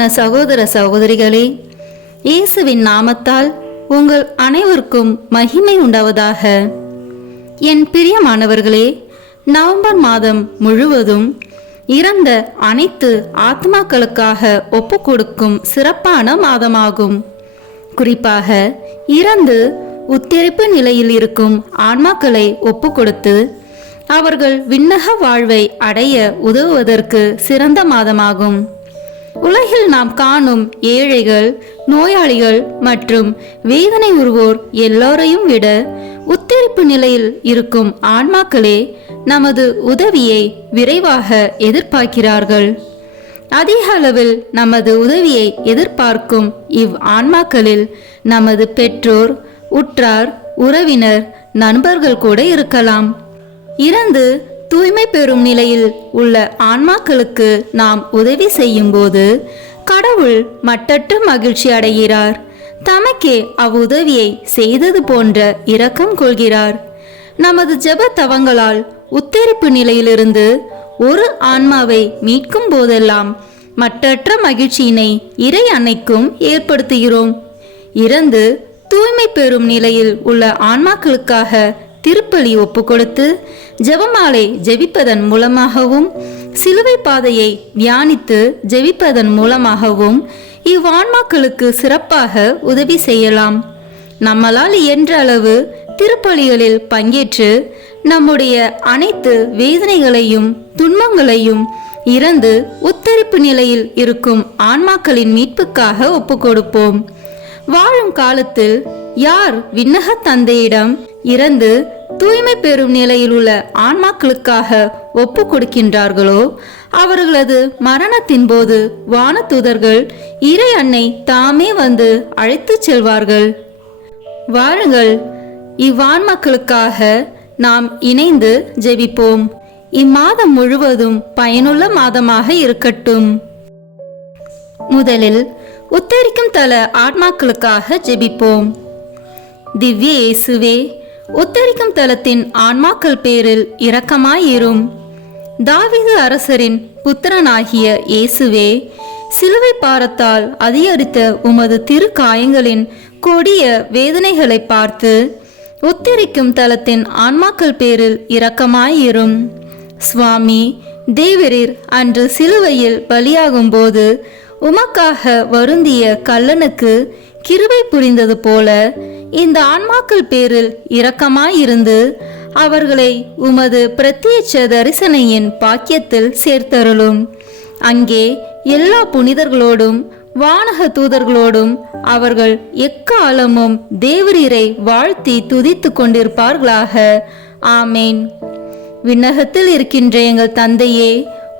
பிரியமான சகோதர சகோதரிகளே, இயேசுவின் நாமத்தால் உங்கள் அனைவருக்கும் மகிமை உண்டாவதாக. என் பிரியமானவர்களே, நவம்பர் மாதம் முழுவதும் இறந்த அனைத்து ஆத்மாக்களுக்காக ஒப்பு கொடுக்கும் சிறப்பான மாதமாகும். குறிப்பாக இறந்து உத்தரிப்பு நிலையில் இருக்கும் ஆன்மாக்களை ஒப்பு கொடுத்து அவர்கள் விண்ணக வாழ்வை அடைய உதவுவதற்கு சிறந்த மாதமாகும். உலகில் நாம் காணும் ஏழைகள், நோயாளிகள் மற்றும் வேதனை உறுவோர் எல்லோரையும் விட உத்தரிப்பு நிலையில் இருக்கும் ஆன்மாக்களே நமது உதவியை விரைவாக எதிர்பார்க்கிறார்கள். அதிக அளவில் நமது உதவியை எதிர்பார்க்கும் ஆன்மாக்களில் நமது பெற்றோர், உற்றார், உறவினர், நண்பர்கள் கூட இருக்கலாம். இறந்து தூய்மை பெறும் நிலையில் உள்ள ஆன்மாக்களுக்கு நாம் உதவி செய்யும் போது கடவுள் மட்டற்ற மகிழ்ச்சி அடைகிறார். தமக்கே அவ்வுதவியை செய்தது போன்ற இரக்கம் கொள்கிறார். நமது ஜெப தவங்களால் உத்தரிப்பு நிலையிலிருந்து ஒரு ஆன்மாவை மீட்கும் போதெல்லாம் மட்டற்ற மகிழ்ச்சியினை இறை அன்னைக்கும் ஏற்படுத்துகிறோம். இறந்து தூய்மை பெறும் நிலையில் உள்ள ஆன்மாக்களுக்காக திருப்பலி ஒப்பு கொடுத்து ஜெபமாலை ஜெபிப்பதன் மூலமாகவும் சிலுவை பாதையை தியானித்து ஜெபிப்பதன் மூலமாகவும் இவ்வான்மாக்களுக்கு சிறப்பாக உதவி செய்யலாம். நம்மளால் இயன்ற அளவு திருப்பலிகளில் பங்கேற்று நம்முடைய அனைத்து வேதனைகளையும் துன்பங்களையும் இறந்து உத்தரிப்பு நிலையில் இருக்கும் ஆன்மாக்களின் மீட்புக்காக ஒப்பு கொடுப்போம். வாழும் காலத்தில் யார் விண்ணக தந்தையிடம் இறந்து தூய்மை பெறும் நிலையில் உள்ள ஆன்மாக்களுக்காக ஒப்பு கொடுக்கின்றார்களோ அவர்களது மரணத்தின் போது வானதூதர்கள் இறை அன்னை தாமே வந்து அழைத்து செல்வார்கள். வாருங்கள், இவ்வான்மாக்களுக்காக நாம் இணைந்து ஜெபிப்போம். இம்மாதம் முழுவதும் பயனுள்ள மாதமாக இருக்கட்டும். முதலில் உத்தரிக்கும் தல ஆன்மாக்களுக்காக ஜெபிப்போம். திவ்ய இயேசுவே, உத்தரிக்கும் தலத்தின் ஆன்மாக்கள் பேரில் இரக்கமாயிரும். தாவீது அரசரின் புத்திரனாகிய இயேசுவே, சிலுவை பாரத்தால் அதிகரித்த உமது திரு காயங்களின் கொடிய வேதனைகளை பார்த்து உத்தரிக்கும் தலத்தின் ஆன்மாக்கள் பேரில் இரக்கமாயிரும். சுவாமி, தேவரீர் அன்று சிலுவையில் பலியாகும் போது உமக்காக வருந்திய கள்ளனுக்கு கிருபை புரிந்தது போல இந்த ஆன்மாக்கள் பேரில் இரக்கமாயிருந்து அவர்களை உமது பிரத்யட்ச தரிசனையின் பாக்கியத்தில் சேர்த்தருளும். அங்கே எல்லா புனிதர்களோடும் வானக தூதர்களோடும் அவர்கள் எக்காலமும் தேவரீரை வாழ்த்தி துதித்து கொண்டிருப்பார்களாக. ஆமேன். விண்ணகத்தில் இருக்கின்ற எங்கள் தந்தையே,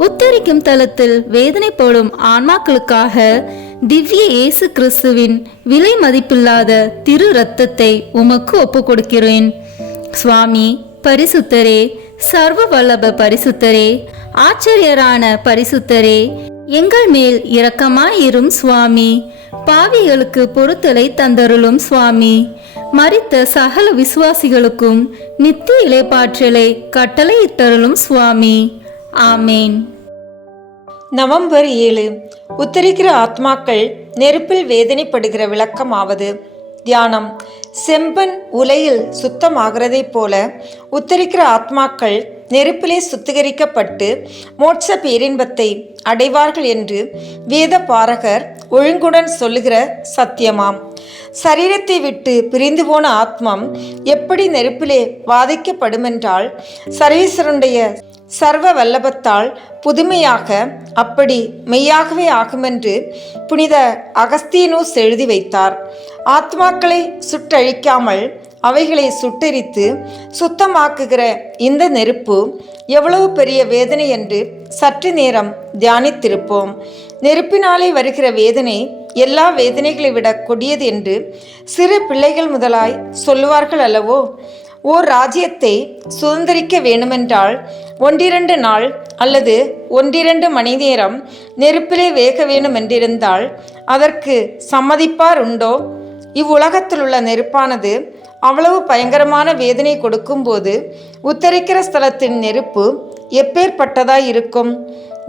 உத்தரிக்கும் தலத்தில் வேதனைப்படும் ஆன்மாக்களுக்காக திவ்ய இயேசு கிறிஸ்துவின் விலை மதிப்பில்லாத திரு இரத்தத்தை உமக்கு ஒப்பு கொடுக்கிறேன். சுவாமி, பரிசுத்தரே, சர்வ வல்லப பரிசுத்தரே, ஆச்சரியரான பரிசுத்தரே, எங்கள் மேல் இரக்கமாயிரும் சுவாமி. பாவிகளுக்கு பொறுத்தலை தந்தருளும் சுவாமி. மரித்த சகல விசுவாசிகளுக்கும் நித்திய இளைப்பாற்றலை கட்டளையிட்டருளும் சுவாமி. ஆமேன். நவம்பர் 7. உத்தரிக்கிற ஆத்மாக்கள் நெருப்பில் வேதனைப்படுகிற விளக்கமாவது. தியானம். செம்பன் உலையில் சுத்தமாகிறதை போல உத்தரிக்கிற ஆத்மாக்கள் நெருப்பிலே சுத்திகரிக்கப்பட்டு மோட்ச பேரின்பத்தை அடைவார்கள் என்று வேத பாரகர் ஒழுங்குடன் சொல்லுகிற சத்தியமாம். சரீரத்தை விட்டு பிரிந்து போன ஆத்மம் எப்படி நெருப்பிலே வாதிக்கப்படுமென்றால் சர்வேஸ்வரனுடைய சர்வ வல்லபத்தால் புதுமையாக அப்படி மெய்யாகவே ஆகுமென்று புனித அகஸ்தீனூஸ் எழுதி வைத்தார். ஆத்மாக்களை சுட்டழிக்காமல் அவைகளை சுட்டெரித்து சுத்தமாக்குகிற இந்த நெருப்பு எவ்வளவு பெரிய வேதனை என்று சற்று நேரம் தியானித்திருப்போம். நெருப்பினாலே வருகிற வேதனை எல்லா வேதனைகளை விட கொடியது என்று சிறு பிள்ளைகள் முதலாய் சொல்லுவார்கள் அல்லவோ. ஓர் ராஜ்யத்தை சுதந்திரிக்க வேண்டுமென்றால் 1-2 நாள் அல்லது 1-2 மணி நேரம் நெருப்பிலே வேக வேண்டுமென்றிருந்தால் அதற்கு சம்மதிப்பார் உண்டோ? இவ்வுலகத்தில் உள்ள நெருப்பானது அவ்வளவு பயங்கரமான வேதனை கொடுக்கும்போது உத்தரிக்கிற ஸ்தலத்தின் நெருப்பு எப்பேற்பட்டதாய் இருக்கும்?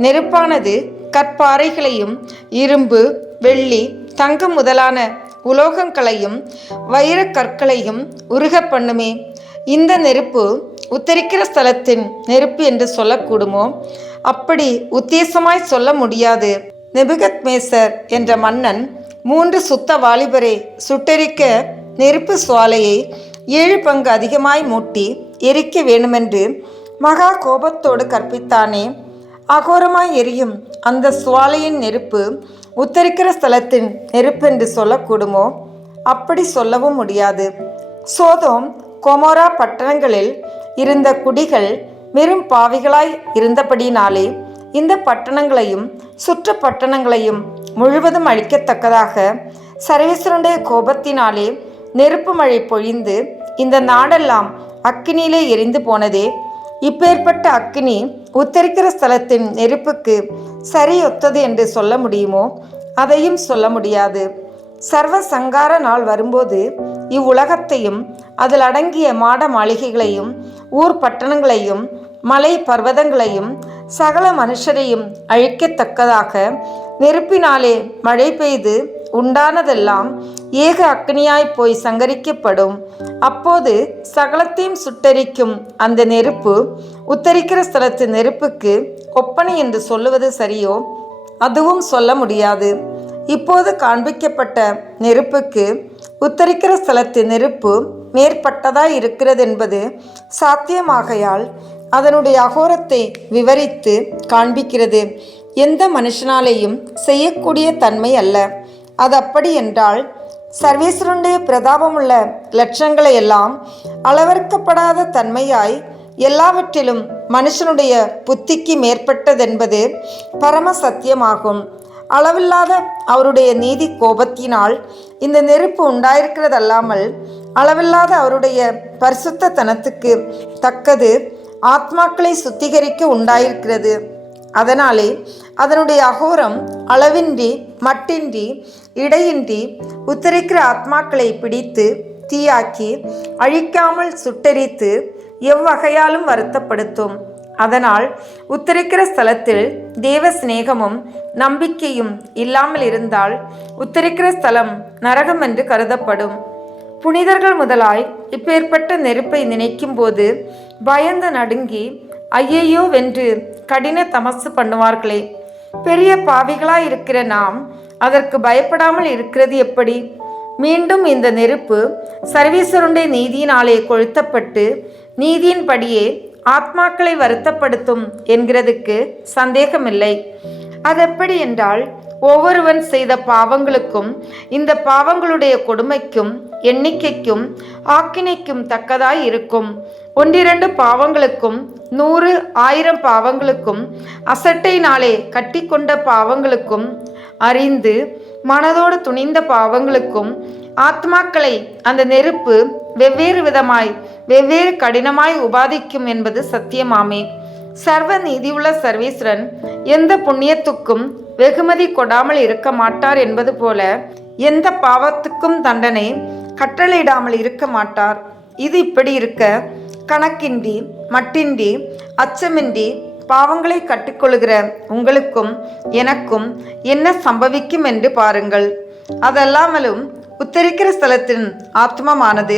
நெருப்பானது கற்பாறைகளையும் இரும்பு, வெள்ளி, தங்கம் முதலான உலோகங்களையும் வைரக் கற்களையும் உருக பண்ணுமே. இந்த நெருப்பு உத்தரிக்கிற ஸ்தலத்தின் நெருப்பு என்று சொல்லக்கூடுமோ? அப்படி உத்தேசமாய் சொல்ல முடியாது. நெபுகத்நேசர் என்ற மன்னன் 3 சுத்த வாலிபரை சுட்டெரிக்க நெருப்பு சுவாலையை 7 பங்கு அதிகமாய் மூட்டி எரிக்க வேண்டுமென்று மகா கோபத்தோடு கற்பித்தானே. அகோரமாய் எரியும் அந்த சுவாலையின் நெருப்பு உத்தரிக்கிற ஸ்தலத்தின் நெருப்பென்று சொல்லக்கூடுமோ? அப்படி சொல்லவும் முடியாது. சோதோம் கொமோரா பட்டணங்களில் இருந்த குடிகள் வெறும் பாவிகளாய் இருந்தபடினாலே இந்த பட்டணங்களையும் சுற்று பட்டணங்களையும் முழுவதும் அழிக்கத்தக்கதாக சர்வேஸ்வரனுடைய கோபத்தினாலே நெருப்பு மழை பொழிந்து இந்த நாடெல்லாம் அக்கினியிலே எரிந்து போனதே. இப்பேற்பட்ட அக்கினி உத்தரிக்கிற ஸ்தலத்தின் நெருப்புக்கு சரியொத்தது என்று சொல்ல முடியுமோ? அதையும் சொல்ல முடியாது. சர்வ சங்கார நாள் வரும்போது இவ்வுலகத்தையும் அதில் அடங்கிய மாட மாளிகைகளையும் ஊர் பட்டணங்களையும் மலை பர்வதங்களையும் சகல மனுஷரையும் அழிக்கத்தக்கதாக நெருப்பினாலே மழை பெய்து உண்டானதெல்லாம் ஏக அக்னியாய் போய் சங்கரிக்கப்படும். அப்போது சகலத்தையும் சுட்டரிக்கும் அந்த நெருப்பு உத்தரிக்கிற ஸ்தலத்து நெருப்புக்கு ஒப்பனை என்று சொல்லுவது சரியோ? அதுவும் சொல்ல முடியாது. இப்போது காண்பிக்கப்பட்ட நெருப்புக்கு உத்தரிக்கிற ஸ்தலத்து நெருப்பு மேற்பட்டதாய் இருக்கிறது என்பது சாத்தியமாகையால் அதனுடைய அகோரத்தை விவரித்து காண்பிக்கிறது. எந்த மனுஷனாலேயும் செய்யக்கூடிய தன்மை அல்ல. அது அப்படி என்றால் சர்வேஸ்வரனுடைய பிரதாபமுள்ள லட்சங்களை எல்லாம் அளவிற்கப்படாத தன்மையாய் எல்லாவற்றிலும் மனுஷனுடைய புத்திக்கு மேற்பட்டதென்பது பரம சத்தியமாகும். அளவில்லாத அவருடைய நீதி கோபத்தினால் இந்த நெருப்பு உண்டாயிருக்கிறதல்லாமல் அளவில்லாத அவருடைய பரிசுத்த தனத்துக்கு தக்கது ஆத்மாக்களை சுத்திகரிக்க உண்டாயிருக்கிறது. அதனாலே அதனுடைய அகோரம் அளவின்றி மட்டின்றி இடையின்றி உத்தரிக்கிற ஆத்மாக்களை பிடித்து தீயாக்கி அழிக்காமல் சுட்டெரித்து எவ்வகையாலும் வருத்தப்படுத்தும். அதனால் உத்தரிக்கிற ஸ்தலத்தில் தேவ சிநேகமும் நம்பிக்கையும் இல்லாமல் இருந்தால் உத்தரிக்கிற ஸ்தலம் நரகம் என்று கருதப்படும். புனிதர்கள் முதலாய் இப்பேற்பட்ட நெருப்பை நினைக்கும் போது பயந்து நடுங்கி ஐயையோ வென்று கடின தமசு பண்ணுவார்களே. பெரிய பாவிகளாய் இருக்கிற நாம் அதற்கு பயப்படாமல் இருக்கிறது எப்படி? மீண்டும் இந்த நெருப்பு சர்வேஸ்வரனுடைய நீதியினாலே கொளுத்தப்பட்டு நீதியின்படியே ஆத்மாக்களை வருத்தப்படுத்தும் என்கிறதுக்கு சந்தேகமில்லை. அதெப்படி என்றால் ஒவ்வொருவன் செய்த பாவங்களுக்கும் இந்த பாவங்களுடைய கொடுமைக்கும் எண்ணிக்கைக்கும் ஆக்கினைக்கும் தக்கதாய் இருக்கும். 1-2 பாவங்களுக்கும் 100,000 பாவங்களுக்கும் அசட்டையினாலே கட்டி கொண்ட பாவங்களுக்கும் அறிந்து மனதோடு துணிந்த பாவங்களுக்கும் ஆத்மாக்களை அந்த நெருப்பு வெவ்வேறு விதமாய் வெவ்வேறு கடினமாய் உபாதிக்கும் என்பது சத்தியமாமே. சர்வ நீதியுள்ள சர்வேஸ்வரன் எந்த புண்ணியத்துக்கும் வெகுமதி கொடாமல் இருக்க மாட்டார் என்பது போல எந்த பாவத்துக்கும் தண்டனை கட்டளையிடாமல் இருக்க மாட்டார். இது இப்படி இருக்க கணக்கின்றி மட்டின்றி அச்சமின்றி பாவங்களை கட்டிக்கொள்கிற உங்களுக்கும் எனக்கும் என்ன சம்பவிக்கும் என்று பாருங்கள். அதல்லாமலும் உத்தரிக்கிற ஸ்தலத்தின் ஆத்மமானது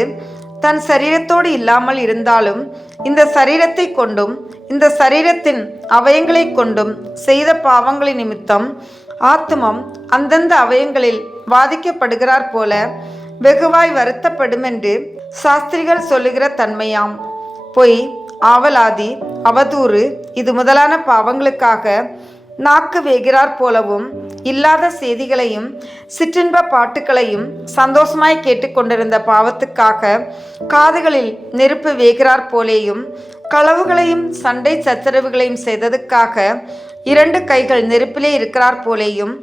தன் சரீரத்தோடு இல்லாமல் இருந்தாலும் இந்த சரீரத்தை கொண்டும் இந்த சரீரத்தின் அவயங்களை கொண்டும் செய்த பாவங்களின் நிமித்தம் ஆத்மம் அந்தந்த அவயங்களில் வாதிக்கப்படுகிறார் போல வெகுவாய் வருத்தப்படும் என்று சாஸ்திரிகள் சொல்லுகிற தன்மையாம். பொய், ஆவலாதி, அவதூறு இது முதலான பாவங்களுக்காக நாக்கு வேகிறார் போலவும் இல்லாத செய்திகளையும் சிற்றின்ப பாட்டுகளையும் சந்தோஷமாய் கேட்டுக்கொண்டிருந்த பாவத்துக்காக காதுகளில் நெருப்பு வேகிறார் போலேயும் களவுகளையும் சண்டை சச்சரவுகளையும் செய்ததுக்காக 2 கைகள் நெருப்பிலே இருக்கிறார் போலேயும்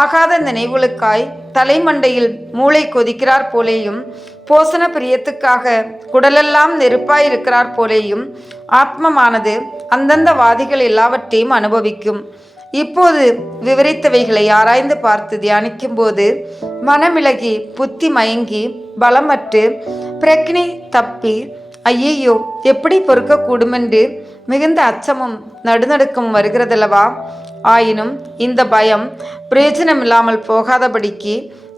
ஆகாத நினைவுகளுக்காய் தலைமண்டையில் மூளை கொதிக்கிறார் போலேயும் போசன பிரியத்துக்காக குடலெல்லாம் நெருப்பாய் இருக்கிறார் போலேயும் ஆத்மமானது அந்தந்த வாதிகள் எல்லாவற்றையும் அனுபவிக்கும். இப்போது விவரித்தவைகளை ஆராய்ந்து பார்த்து தியானிக்கும் போது மனமிளகி புத்தி மயங்கி பலமற்று பிரக்னை தப்பி ஐயையோ எப்படி பொறுக்கக்கூடுமென்று மிகுந்த அச்சமும் நடுநடுக்கமும் வருகிறதல்லவா? ஆயினும் இந்த பயம் பிரயோஜனமில்லாமல் போகாதபடிக்கு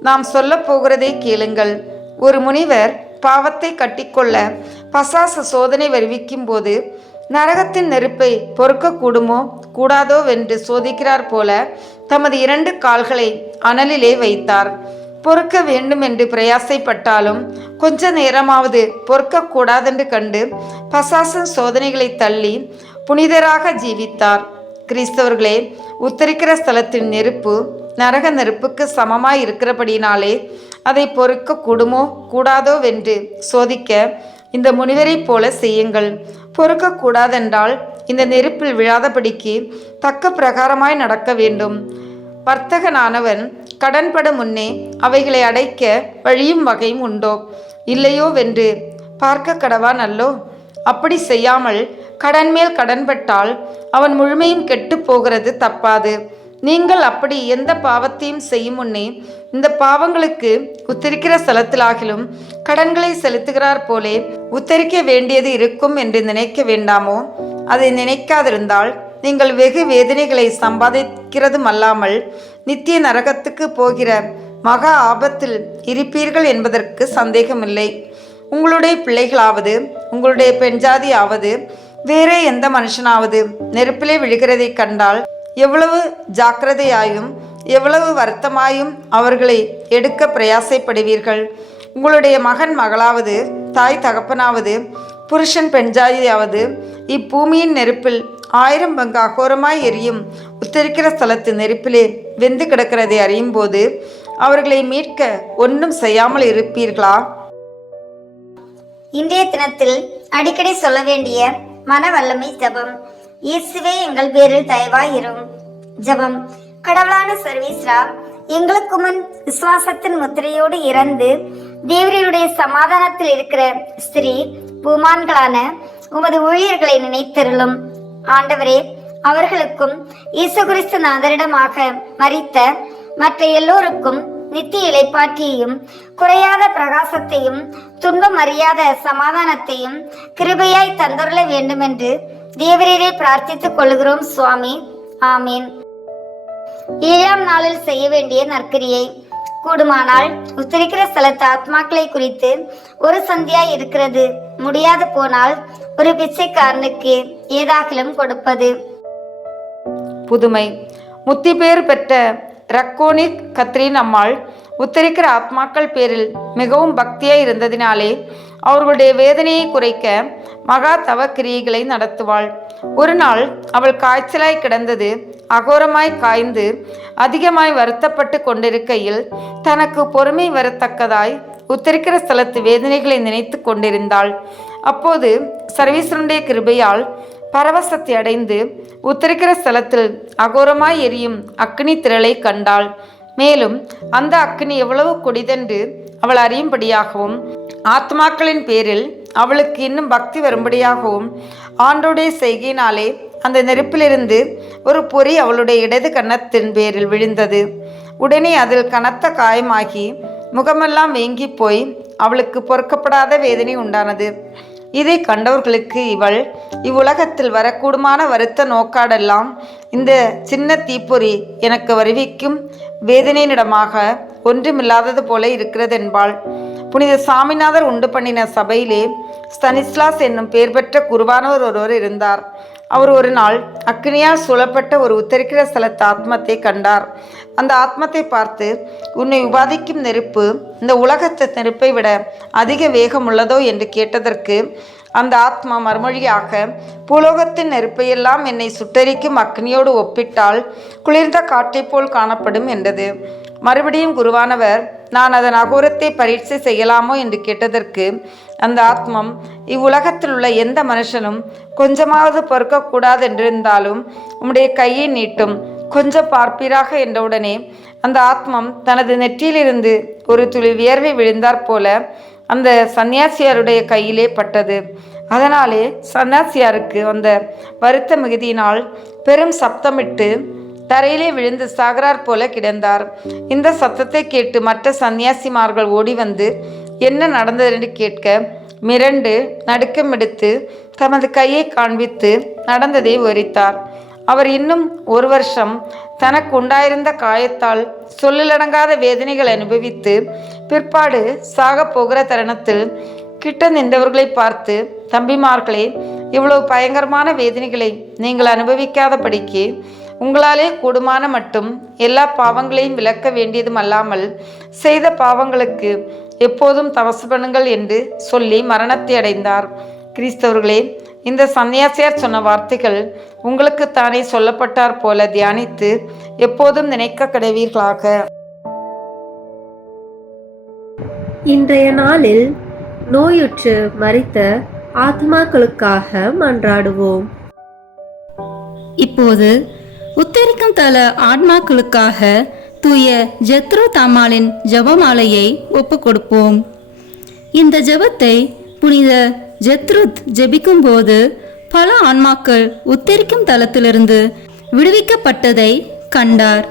நாம் சொல்லப் போகிறதை கேளுங்கள். ஒரு முனிவர் பாவத்தை கட்டிக்கொள்ள பசாசு சோதனை வருவிக்கும் போது நரகத்தின் நெருப்பை பொறுக்கக்கூடுமோ கூடாதோ வென்று சோதிக்கிறார் போல தமது 2 கால்களை அனலிலே வைத்தார். பொறுக்க வேண்டும் என்று பிரயாசைப்பட்டாலும் கொஞ்ச நேரமாவது பொறுக்கக்கூடாதென்று கண்டு பசாசன் சோதனைகளை தள்ளி புனிதராக ஜீவித்தார். கிறிஸ்தவர்களே, உத்தரிக்கிற ஸ்தலத்தின் நெருப்பு நரக நெருப்புக்கு சமமாய் இருக்கிறபடினாலே அதை பொறுக்க கூடுமோ கூடாதோ வென்று சோதிக்க இந்த முனிவரைப் போல செய்யுங்கள். பொறுக்கக்கூடாதென்றால் இந்த நெருப்பில் விழாதபடிக்கு தக்க பிரகாரமாய் நடக்க வேண்டும். வர்த்தகனானவன் கடன்படும் முன்னே அவைகளை அடைக்க வழியும் வகையும் உண்டோ இல்லையோ வென்று பார்க்க கடவான் அல்லோ. அப்படி செய்யாமல் கடன் மேல் கடன்பட்டால் அவன் முழுமையும் கெட்டு போகிறது தப்பாது. நீங்கள் அப்படி எந்த பாவத்தையும் செய்யும் முன்னே இந்த பாவங்களுக்கு உத்தரிக்கிற ஸ்தலத்திலாகிலும் கடன்களை செலுத்துகிறார் போலே உத்தரிக்க வேண்டியது இருக்கும் என்று நினைக்க வேண்டாமோ? அதை நினைக்காதிருந்தால் நீங்கள் வெகு வேதனைகளை சம்பாதிக்கிறதும் அல்லாமல் நித்திய நரகத்துக்கு போகிற மகா ஆபத்தில் இருப்பீர்கள் என்பதற்கு சந்தேகமில்லை. உங்களுடைய பிள்ளைகளாவது உங்களுடைய பெண்ஜாதியாவது வேறே எந்த மனுஷனாவது நெருப்பிலே விழுகிறதை கண்டால் எவ்வளவு ஜாக்கிரதையாயும் எவ்வளவு வருத்தமாயும் அவர்களை எடுக்க பிரயாசைப்படுவீர்கள். உங்களுடைய மகன் மகளாவது தாய் தகப்பனாவது புருஷன் பெண்ஜாதியாவது இப்பூமியின் நெருப்பில் 1000 பங்கு அகோரமாய் எரியும் உத்தரிக்கிற ஸ்தலத்து நெருப்பிலே வெந்து கிடக்கிறதை அறியும் போது அவர்களை மீட்க ஒன்றும் செய்யாமல் இருப்பீர்களா? இன்றைய தினத்தில் அடிக்கடி சொல்ல வேண்டிய மன வல்லமை ஜபம். இயேசுவே எங்கள் பேரில் தயவாயிரும். ஜபம். கடவுளான சர்வீஸ்ரா, எங்களுக்கு முன் விசுவாசத்தின் முத்திரையோடு இறந்து தேவருடைய சமாதானத்தில் இருக்கிற ஸ்திரீ பூமான்களான உமது ஊழியர்களை நினைத்தருளும். ஆண்டவரே, அவர்களுக்கும் இயேசு கிறிஸ்து நாதரிடமாக மரித்த மற்ற எல்லோருக்கும் நித்திய இளைப்பாற்றியையும் குறையாத பிரகாசத்தையும் துன்பம் அறியாத சமாதானத்தையும் கிருபையாய் தந்தருள வேண்டுமென்று தேவரீரை பிரார்த்தித்துக் கொள்கிறோம் சுவாமி. ஆமீன். 7ஆம் நாளில் செய்ய வேண்டிய நற்கிரியை. கூடுமானால் உத்தரிக்கிற ஸ்தலத்து ஆத்மாக்களை குறித்து ஒரு சந்தியாய் இருக்கிறது. முடியாது போனால் ஒரு பிச்சைக்காரனுக்கு ஏதாகிலும் கொடுப்பது. புதுமை. முத்தி பேர் பெற்ற ரக்கோனிக் கத்ரீன் அம்மாள் உத்தரிக்கிற ஆத்மாக்கள் பேரில் மிகவும் பக்தியாய் இருந்ததினாலே அவர்களுடைய வேதனையை குறைக்க மகா தவ கிரியைகளை நடத்துவாள். ஒரு நாள் அவள் காய்ச்சலாய் கிடந்தது. அகோரமாய் காய்ந்து அதிகமாய் வருத்தப்பட்டு கொண்டிருக்கையில் தனக்கு பொறுமை வரத்தக்கதாய் உத்தரிக்கிற ஸ்தலத்து வேதனைகளை நினைத்து கொண்டிருந்தாள். அப்போது சர்வீஸ்வரனுடைய கிருபையால் பரவசத்தை அடைந்து உத்தரிக்கிற ஸ்தலத்தில் அகோரமாய் எரியும் அக்னி திரளை கண்டாள். மேலும் அந்த அக்னி எவ்வளவு கொடிதென்று அவள் அறியும்படியாகவும் ஆத்மாக்களின் பேரில் அவளுக்கு இன்னும் பக்தி வரும்படியாகவும் ஆண்டோடைய செய்கையினாலே அந்த நெருப்பிலிருந்து ஒரு பொறி அவளுடைய இடது கன்னத்தின் பேரில் விழுந்தது. உடனே அதில் கனத்த காயமாகி முகமெல்லாம் வீங்கி போய் அவளுக்கு பொறுக்கப்படாத வேதனை உண்டானது. இதை கண்டவர்களுக்கு இவள் இவ்வுலகத்தில் வரக்கூடுமான வருத்த நோக்காடெல்லாம் இந்த சின்ன தீப்பொறி எனக்கு வருவிக்கும் வேதனையினிடமாக ஒன்றுமில்லாதது போல இருக்கிறது என்பாள். புனித சாமிநாதர் உண்டு பண்ணின சபையிலே ஸ்தனிஸ்லாஸ் என்னும் பெயர் பெற்ற குருவானவர் ஒருவர் இருந்தார். அவர் ஒரு நாள் அக்னியால் சூழப்பட்ட ஒரு உத்தரிக்கிற ஸ்தலத்து ஆத்மத்தை கண்டார். அந்த ஆத்மத்தை பார்த்து, உன்னை உபாதிக்கும் நெருப்பு இந்த உலகத்து நெருப்பை விட அதிக வேகம் உள்ளதோ என்று கேட்டதற்கு அந்த ஆத்மா மறுமொழியாக, பூலோகத்தின் நெருப்பையெல்லாம் என்னை சுட்டரிக்கும் அக்னியோடு ஒப்பிட்டால் குளிர்ந்த காற்றைப் போல் காணப்படும் என்றது. மறுபடியும் குருவானவர், நான் அதன் அகோரத்தை பரீட்சை செய்யலாமோ என்று கேட்டதற்கு அந்த ஆத்மம், இவ்வுலகத்தில் உள்ள எந்த மனுஷனும் கொஞ்சமாவது பொறுக்கக்கூடாது என்றிருந்தாலும் உம்முடைய கையை நீட்டும், கொஞ்சம் பார்ப்பீராக என்றவுடனே அந்த ஆத்மம் தனது நெற்றியிலிருந்து ஒரு துளி வியர்வை விழுந்தாற் போல அந்த சன்னியாசியாருடைய கையிலே பட்டது. அதனாலே சன்னியாசியாருக்கு அந்த வருத்த மிகுதியினால் பெரும் சப்தமிட்டு தரையிலே விழுந்து சாகரார் போல கிடந்தார். இந்த சத்தத்தை கேட்டு மற்ற சன்னியாசிமார்கள் ஓடி வந்து என்ன நடந்ததென்று கேட்க, மிரண்டு நடுக்கம் எடுத்து தமது கையை காண்பித்து நடந்ததை விவரித்தார். அவர் இன்னும் 1 வருஷம் தனக்கு உண்டாயிருந்த காயத்தால் சொல்லிலடங்காத வேதனைகள் அனுபவித்து பிற்பாடு சாக போகிற தருணத்தில் கிட்ட நின்றவர்களை பார்த்து, தம்பிமார்களே, இவ்வளவு பயங்கரமான வேதனைகளை நீங்கள் அனுபவிக்காதபடிக்கு உங்களாலே கூடுமான மட்டும் எல்லா பாவங்களையும் விலக்க வேண்டியதும் அல்லாமல் செய்த பாவங்களுக்கு எப்போதும் தவசு பண்ணுங்கள் என்று சொல்லி மரணத்தை அடைந்தார். கிறிஸ்தவர்களே, இந்த சன்னியாசியார் சொன்ன வார்த்தைகள் உங்களுக்கு தானே சொல்லப்பட்டார் போல தியானித்து எப்போதும் நினைக்க கடவீர்களாக. இன்றைய நாளில் நோயுற்று மரித்த ஆத்மாக்களுக்காக மன்றாடுவோம். இப்போது உத்தரிக்கும் தல ஆத்மாக்களுக்காக தூய ஜெத்ரோ தாமாலின் ஜெபமாலையை ஒப்புக் கொடுப்போம். இந்த ஜெபத்தை புனித ஜெத்ருத் ஜெபிக்கும் போது பல ஆன்மாக்கள் உத்தரிக்கும் தலத்திலிருந்து விடுவிக்கப்பட்டதை கண்டார்.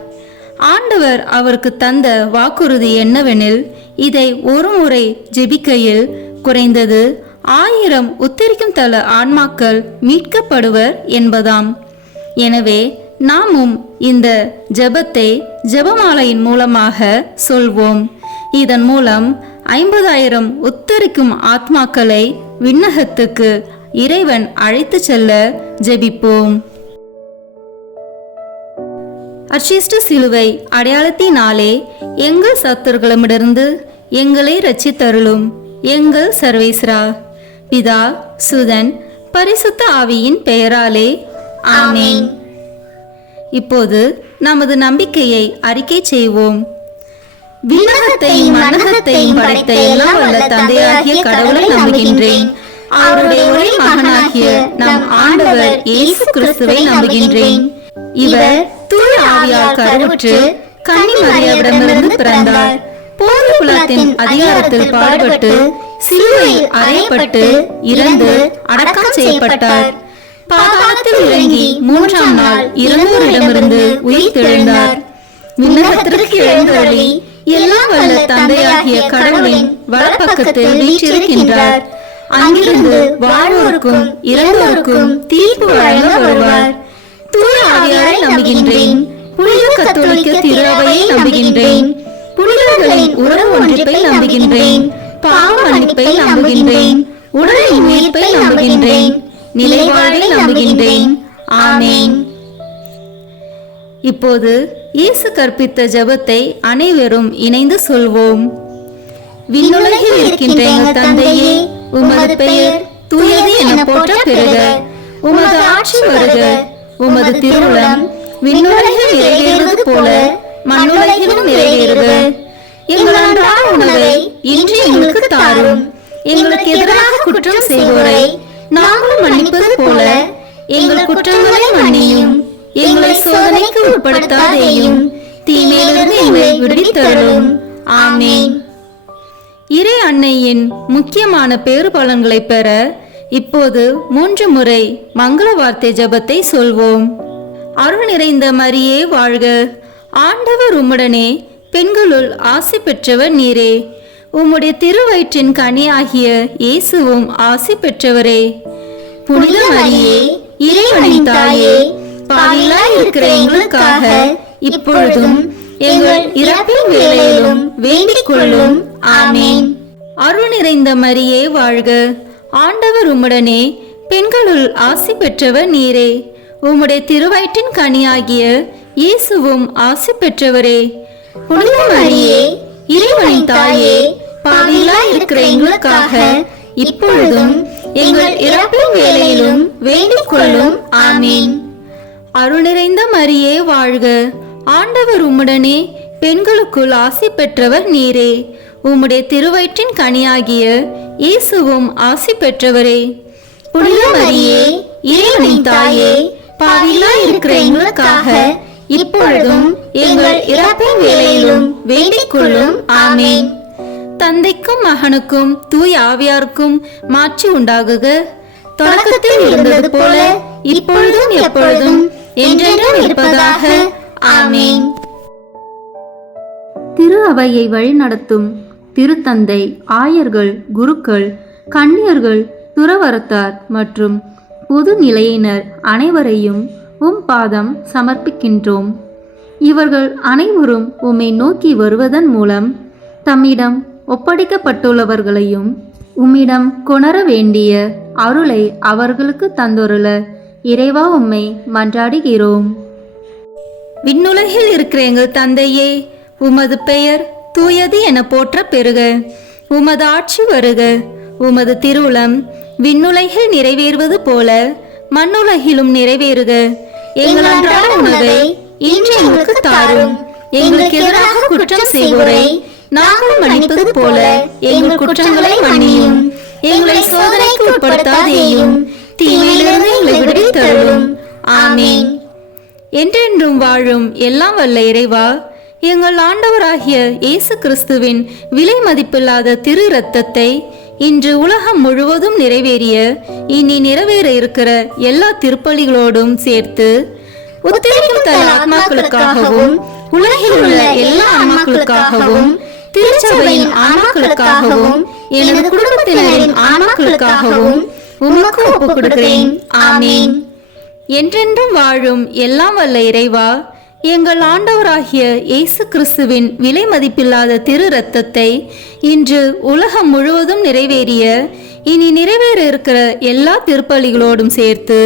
ஆண்டவர் அவருக்கு தந்த வாக்குறுதி என்னவெனில், இதை ஒரு முறை ஜெபிக்கையில் குறைந்தது 1000 உத்தரிக்கும் தல ஆன்மாக்கள் மீட்கப்படுவர் என்பதாம். எனவே நாமும் இந்த ஜெபத்தை ஜெபமாலையின் மூலமாக சொல்வோம். இதன் மூலம் 50,000 உத்தரிக்கும் ஆத்மாக்களை விண்ணகத்துக்கு இறைவன் அழைத்து செல்ல ஜெபிப்போம். அர்ச்சிஷ்ட சிலுவை அடையாளத்தினாலே எங்கள் சத்துருக்களிடமிருந்து எங்களை இரட்சித்தருளும் எங்கள் சர்வேஸ்வரா. பிதா, சுதன், பரிசுத்த ஆவியின் பெயராலே ஆமென். இப்போது நமது நம்பிக்கையை அறிக்கை செய்வோம். விண்ணகத்தையும் மண்ணகத்தையும் படைத்த எல்லாம் வல்ல தந்தையாகிய கடவுளை நம்புகின்றேன். அவருடைய ஒரே மகனாகிய நம் ஆண்டவர் இயேசு கிறிஸ்துவை நம்புகின்றேன். இவர் தூய ஆவியால் கருவுற்று கன்னி மரியாவிடமிருந்து பிறந்தார். போர் குலத்தின் அதிகாரத்தில் பாடுபட்டு சிலுவையில் அறையப்பட்டு இறந்து அடக்கம் செய்யப்பட்டார். பாதாளத்தில் இறங்கி 3ஆம் நாள் இறந்தோரிடமிருந்து உயிர் தெழுந்தார். விண்ணகத்திற்கு எழுந்தருளி எல்லாம் வல்ல தந்தையாகிய கடவுளின் வலப்பக்கத்தில் வீற்றிருக்கின்றார். அங்கிருந்து வாழ்வோருக்கும் இறந்தோருக்கும் தீர்ப்பு வழங்க வருவார். தூய ஆவியாரை நம்புகின்றேன். புனித கத்தோலிக்க திருஅவையை நம்புகின்றேன். புனிதர்களின் உறவு ஒன்றிப்பை நம்புகின்றேன். பாவ மன்னிப்பை நம்புகின்றேன். உடலின் உயிர்ப்பை நம்புகின்றேன். நிலைவாழ்வை நம்புகின்றேன். ஆமென். இப்போது இயேசு கற்பித்த ஜெபத்தை அனைவரும் இணைந்து சொல்வோம். விண்ணுலகில் இருக்கின்ற எங்கள் தந்தையே, உமது பெயர் தூயது என போற்ற பெறுக. உமது ஆட்சி வருக. உமது திருவுளம் விண்ணுலகில் நிறைவேறுவது போல மண்ணுலகிலும் நிறைவேறுக. எங்கள் அன்றாட உணவை இன்று எங்களுக்கு தாரும். எங்களுக்கு எதிராக குற்றம் செய்வோரை நாங்கள் மன்னிப்பது போல எங்கள் குற்றங்களை மன்னியும். எங்களை சோதனைக்கு உட்படுத்தாதேயும், தீமையிலிருந்து எங்களை விடுவித்தருளும். ஆமென். இறை அன்னையின் முக்கியமான பேறுபலன்களை பெற இப்போது 3 முறை மங்கள வார்த்தை ஜெபத்தை சொல்வோம். அருள் நிறைந்த மரியே வாழ்க. ஆண்டவர் உம்முடனே, பெண்களுள் ஆசி பெற்றவர் நீரே. உம்முடைய திருவயிற்றின் கனியாகிய இயேசுவும் ஆசி பெற்றவரே. புனித மரியே, இறைவனின் தாயே, பாவிகளாய் இருக்கிற எங்களுக்காக இப்பொழுதும் எங்கள் இறப்பின் வேளையிலும் வேண்டிக் கொள்ளும். ஆமென். அருள் நிறைந்த மரியே வாழ்க. ஆண்டவர் உம்முடனே, பெண்களுள் ஆசி பெற்றவர் நீரே. உம்முடைய திருவயிற்றின் கனியாகிய இயேசுவும் ஆசி பெற்றவரே. புனித மரியே, இறைவனின் தாயே, பாவிகளாய் இருக்கிற எங்களுக்காக இப்பொழுதும் எங்கள் இறப்பின் வேளையிலும் வேண்டிக் கொள்ளும். ஆமென். அருள் நிறைந்த மரியே வாழ்க. ஆண்டவர் உம்முடனே, பெண்களுக்குள் ஆசி பெற்றவர் நீரே. உம்முடைய திருவயிற்றின் கனியாகிய இயேசுவும் ஆசி பெற்றவரே. புனித மரியே, இறைவனின் தாயே, பாவிகளாய் இருக்கிற எங்களுக்காக இப்பொழுதும் எங்கள் இறப்பின் வேளையிலும் வேண்டிக் கொள்ளும். ஆமென். தந்தைக்கும் மகனுக்கும் தூய ஆவியாருக்கும் மாட்சி உண்டாகுக. தொடக்கத்தில் இருந்தது போல இப்பொழுதும் எப்பொழுதும் என்றென்றும் இருப்பதாக. ஆமென். திரு அவையை வழிநடத்தும் திருத்தந்தை, ஆயர்கள், குருக்கள், கன்னியர்கள், துறவரத்தார் மற்றும் பொது நிலையினர் அனைவரையும் பாதம் சமர்ப்பிக்கின்றோம். இவர்கள் அனைவரும் உம்மை நோக்கி வருவதன் மூலம் தம்மிடம் ஒப்படைக்கப்பட்டுள்ளவர்களையும் உம்மிடம் கொணர வேண்டிய அருளை அவர்களுக்கு தந்தொருள இறைவா உம்மை மன்றாடுகிறோம். விண்ணுலகில் இருக்கிற எங்கள் தந்தையே, உமது பெயர் தூயது என போற்ற பெறுக. உமது ஆட்சி வருக. உமது திருவுளம் விண்ணுலகில் நிறைவேறுவது போல மண்ணுலகிலும் நிறைவேறுக. எங்கள் அன்றாட உணவை இன்று எங்களுக்கு தாரும். எங்களுக்கு எதிராக குற்றம் செய்வோரை நாங்கள் மன்னிப்பது போல எங்கள் குற்றங்களை மன்னியும். எங்களை சோதனைக்கு உட்படுத்தாதேயும், தீமையிலிருந்து எங்களை விடுவித்தருளும். ஆமீன். என்றென்றும் வாழும் எல்லாம் வல்ல இறைவா, எங்கள் ஆண்டவராகிய இயேசு கிறிஸ்துவின் விலை மதிப்பில்லாத திரு இரத்தத்தை இன்று உலகம் முழுவதும் நிறைவேறிய இனி நிறைவேற இருக்கிற எல்லா திருப்பலிகளோடும் சேர்த்து உத்தரிக்கும் தன் ஆத்மாக்களுக்காகவும் உலகில் உள்ள எல்லா ஆன்மாக்களுக்காகவும் திருச்சபையின் ஆன்மாக்களுக்காகவும் எனது குடும்பத்தினரின் ஆன்மாக்களுக்காகவும் உமக்கு ஒப்புக் கொடுக்கிறேன். ஆமீன். என்றென்றும் வாழும் எல்லாம் வல்ல இறைவா, எங்கள் ஆண்டவராகிய இயேசு கிறிஸ்துவின் விலை மதிப்பில்லாத திரு இரத்தத்தை இன்று உலகம் முழுவதும் நிறைவேறிய இனி நிறைவேற இருக்கிற எல்லா திருப்பலிகளோடும் சேர்த்து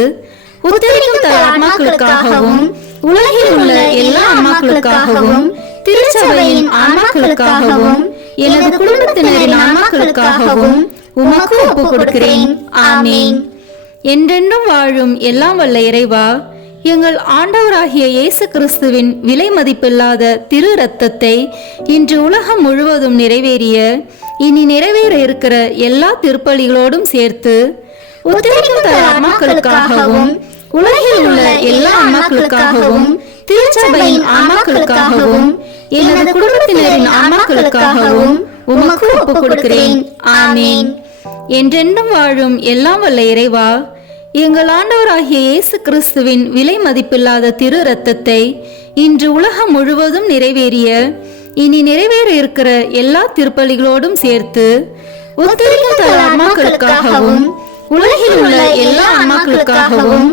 உத்தரிக்கும் தன் ஆன்மாக்களுக்காகவும் உலகில் உள்ள எல்லா ஆன்மாக்களுக்காகவும் திருச்சபையின் ஆன்மாக்களுக்காகவும் எனது குடும்பத்தினரின் ஆன்மாக்களுக்காகவும் உமக்கு ஒப்புக் கொடுக்கிறேன். ஆமீன். என்றென்றும் வாழும் எல்லாம் வல்ல இறைவா, எங்கள் ஆண்டவராகிய இயேசு கிறிஸ்துவின் விலை மதிப்பில்லாத திரு இரத்தத்தை இன்று உலகம் முழுவதும் நிறைவேறிய இனி நிறைவேற இருக்கிற எல்லா திருப்பலிகளோடும் சேர்த்து உத்தரிக்கும் தன் ஆன்மாக்களுக்காகவும் உலகில் உள்ள எல்லா ஆன்மாக்களுக்காகவும் திருச்சபையின் ஆன்மாக்களுக்காகவும் எனது குடும்பத்தினரின் ஆன்மாக்களுக்காகவும் உமக்கு ஒப்புக் கொடுக்கிறேன். ஆமீன். என்றென்றும் வாழும் எல்லாம் வல்ல இறைவா, எங்கள் ஆண்டவராகிய இயேசு கிறிஸ்துவின் விலை மதிப்பில்லாத திரு இரத்தத்தை இன்று உலகம் முழுவதும் நிறைவேறிய இனி நிறைவேற இருக்கிற எல்லா திருப்பலிகளோடும் சேர்த்து உத்தரிக்கும் தன் ஆன்மாக்களுக்காகவும் உலகில் உள்ள எல்லா ஆன்மாக்களுக்காகவும்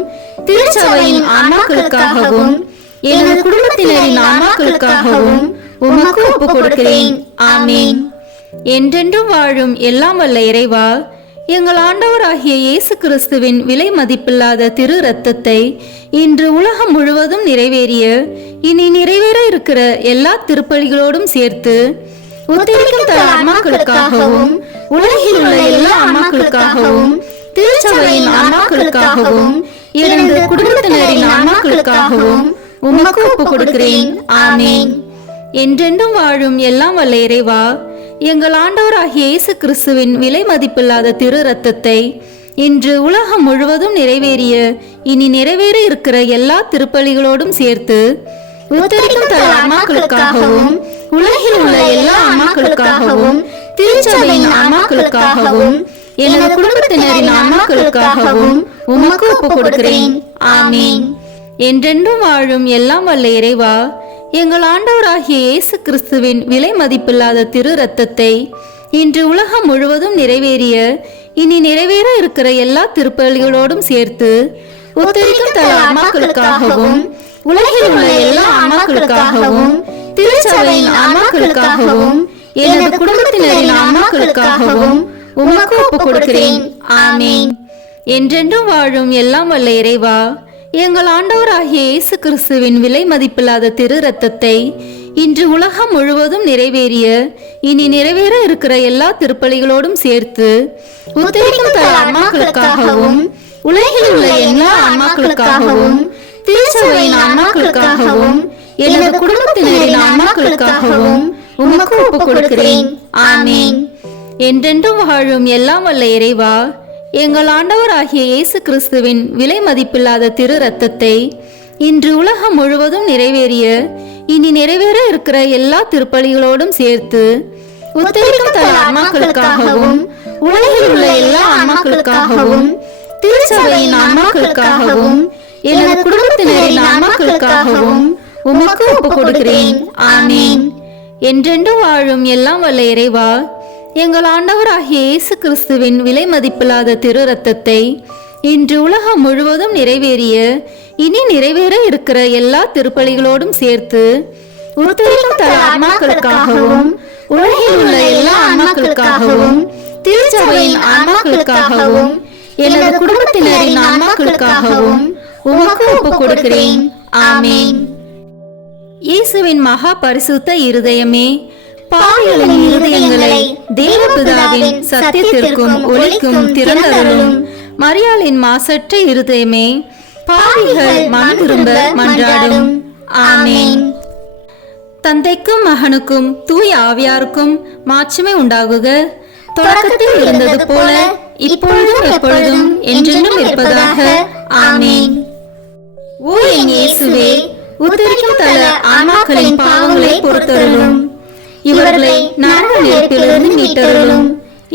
திருச்சபையின் ஆன்மாக்களுக்காகவும் எனது குடும்பத்தினரின் ஆன்மாக்களுக்காகவும் உமக்கு ஒப்புக் கொடுக்கிறேன். ஆமீன். என்றென்றும் வாழும் எல்லாம் வல்ல இறைவா, எங்கள் ஆண்டவராகிய இயேசு கிறிஸ்துவின் விலை மதிப்பில்லாத திரு இரத்தத்தை இன்று உலகம் முழுவதும் நிறைவேறிய இனி நிறைவேற இருக்கிற எல்லா திருப்பலிகளோடும் சேர்த்து உத்தரிக்கும் தன் ஆன்மாக்களுக்காகவும் உலகில் உள்ள எல்லா ஆன்மாக்களுக்காகவும் திருச்சபையின் ஆன்மாக்களுக்காகவும் எனது குடும்பத்தினரின் ஆன்மாக்களுக்காகவும் உமக்கு ஒப்புக் கொடுக்கிறேன். ஆமீன். என்றென்றும் வாழும் எல்லாம் வல்ல இறைவா, எங்கள் ஆண்டவராகிய இயேசு கிறிஸ்துவின் விலை மதிப்பில்லாத திரு இரத்தத்தை இன்று உலகம் முழுவதும் நிறைவேறிய இனி நிறைவேற இருக்கிற எல்லா திருப்பலிகளோடும் சேர்த்து உத்தரிக்கும் தன் ஆன்மாக்களுக்காகவும் உலகில் உள்ள எல்லா ஆன்மாக்களுக்காகவும் திருச்சபையின் ஆன்மாக்களுக்காகவும் எனது குடும்பத்தினரின் ஆன்மாக்களுக்காகவும் உமக்கு ஒப்புக் கொடுக்கிறேன். ஆமீன். என்றென்றும் வாழும் எல்லாம் வல்ல இறைவா, எங்கள் ஆண்டவராகிய இயேசு கிறிஸ்துவின் விலை மதிப்பில்லாத திரு இரத்தத்தை இன்று உலகம் முழுவதும் நிறைவேறிய இனி நிறைவேற இருக்கிற எல்லா திருப்பலிகளோடும் சேர்த்து உத்தரிக்கும் தன் ஆன்மாக்களுக்காகவும் உலகில் உள்ள எல்லா ஆன்மாக்களுக்காகவும் திருச்சபையின் ஆன்மாக்களுக்காகவும் எனது குடும்பத்தினரின் ஆன்மாக்களுக்காகவும் உமக்கு ஒப்புக் கொடுக்கிறேன். ஆமீன். என்றென்றும் வாழும் எல்லாம் வல்ல இறைவா, எங்கள் ஆண்டவராகிய இயேசு கிறிஸ்துவின் விலை மதிப்பில்லாத திரு இரத்தத்தை இன்று உலகம் முழுவதும் நிறைவேறிய இனி நிறைவேற இருக்கிற எல்லா திருப்பலிகளோடும் சேர்த்து உத்தரிக்கும் தன் ஆன்மாக்களுக்காகவும் உலகில் உள்ள எல்லா ஆன்மாக்களுக்காகவும் திருச்சபையின் ஆன்மாக்களுக்காகவும் எனது குடும்பத்தினரின் ஆன்மாக்களுக்காகவும் உமக்கு ஒப்புக் கொடுக்கிறேன். ஆமீன். என்றென்றும் வாழும் எல்லாம் வல்ல இறைவா, எங்கள் ஆண்டவராகிய இயேசு கிறிஸ்துவின் விலை மதிப்பில்லாத திரு இரத்தத்தை இன்று உலகம் முழுவதும் நிறைவேறிய இனி நிறைவேற இருக்கிற எல்லா திருப்பலிகளோடும் சேர்த்து உத்தரிக்கும் தன் ஆன்மாக்களுக்காகவும் உலகில் உள்ள எல்லா ஆன்மாக்களுக்காகவும் திருச்சபையின் ஆன்மாக்களுக்காகவும் எனது குடும்பத்தினரின் ஆன்மாக்களுக்காகவும் உமக்கு ஒப்புக் கொடுக்கிறேன். ஆமீன். என்றென்றும் வாழும் எல்லாம் வல்ல இறைவா, எங்கள் ஆண்டவராகிய இயேசு கிறிஸ்துவின் விலை மதிப்பில்லாத திரு இரத்தத்தை இன்று உலகம் முழுவதும் நிறைவேறிய இனி நிறைவேற இருக்கிற எல்லா திருப்பலிகளோடும் சேர்த்து உத்தரிக்கும் தல ஆன்மாக்களுக்காகவும் உலகில் உள்ள எல்லா ஆன்மாக்களுக்காகவும் திருச்சபையின் ஆன்மாக்களுக்காகவும் எனது குடும்பத்தினரின் ஆன்மாக்களுக்காகவும் உமக்கு ஒப்புக் கொடுக்கிறேன். ஆமேன். இயேசுவின் மகா பரிசுத்த இருதயமே, பாவிகளின் இருதயங்களை தேவபிதாவின் சத்தியத்திற்கும் ஒளிக்கும் திறந்தருளும். மரியாளின் மாசற்ற இருதயமே, பாவிகள் மனம் திரும்ப மன்றாடும். ஆமேன். தந்தைக்கும் மகனுக்கும் தூய ஆவியாருக்கும் மாட்சிமை உண்டாகுக. தொடக்கத்தில் இருந்தது போல இப்பொழுதும் எப்பொழுதும் என்றென்றும் இருப்பதாக. ஆமேன். ஓ என் இயேசுவே, உத்தரிக்கும் தல ஆன்மாக்களின் பாவங்களை பொறுத்தருளும். இவர்களை நரக நெருப்பிலிருந்து மீட்டருளும்.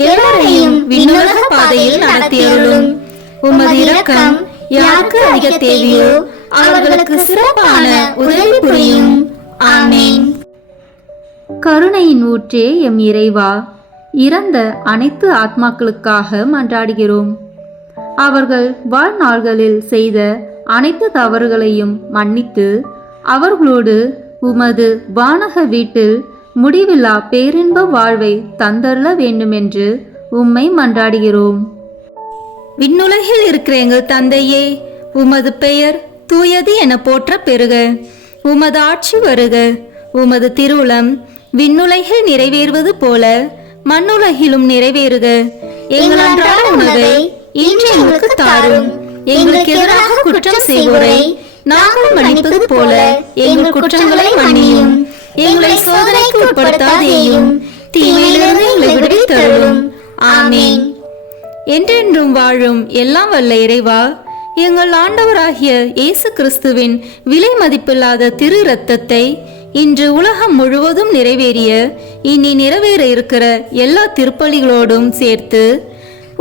எல்லாரையும் விண்ணுலக பாதையில் நடத்தியருளும். உமது இரக்கம் யாருக்கு அதிக தேவையோ அவர்களுக்கு சிறப்பான உதவி புரியும். ஆமேன். கருணையின் ஊற்றே எம் இறைவா, இறந்த அனைத்து ஆத்மாக்களுக்காக மன்றாடுகிறோம். அவர்கள் வாழ்நாள்களில் செய்த அனைத்து தவறுகளையும் மன்னித்து அவர்களோடு உமது வானக வீட்டில் முடிவில்லா பேரின்ப வாழ்வை தந்தருள வேண்டுமென்று உம்மை மன்றாடுகிறோம். விண்ணுலகில் இருக்கிற எங்கள் தந்தையே, உமது பெயர் தூயது என போற்ற பெறுக. உமது ஆட்சி வருக. உமது திருவுளம் விண்ணுலகில் நிறைவேறுவது போல மண்ணுலகிலும் நிறைவேறுக. எங்கள் அன்றாட உணவை இன்று எங்களுக்கு தாரும். எங்களுக்கு எதிராக குற்றம் செய்வோரை நாங்கள் மன்னிப்பது போல எங்கள் குற்றங்களை மன்னியும். எங்களை சோதனைக்கு உட்படுத்தாதேயும், தீமையிலிருந்து எங்களை விடுவித்தருளும். ஆமேன். என்றென்றும் வாழும் எல்லாம் வல்ல இறைவா, எங்கள் ஆண்டவராகிய இயேசு கிறிஸ்துவின் விலை மதிப்பில்லாத திரு இரத்தத்தை இன்று உலகம் முழுவதும் நிறைவேறிய இனி நிறைவேற இருக்கிற எல்லா திருப்பலிகளோடும் சேர்த்து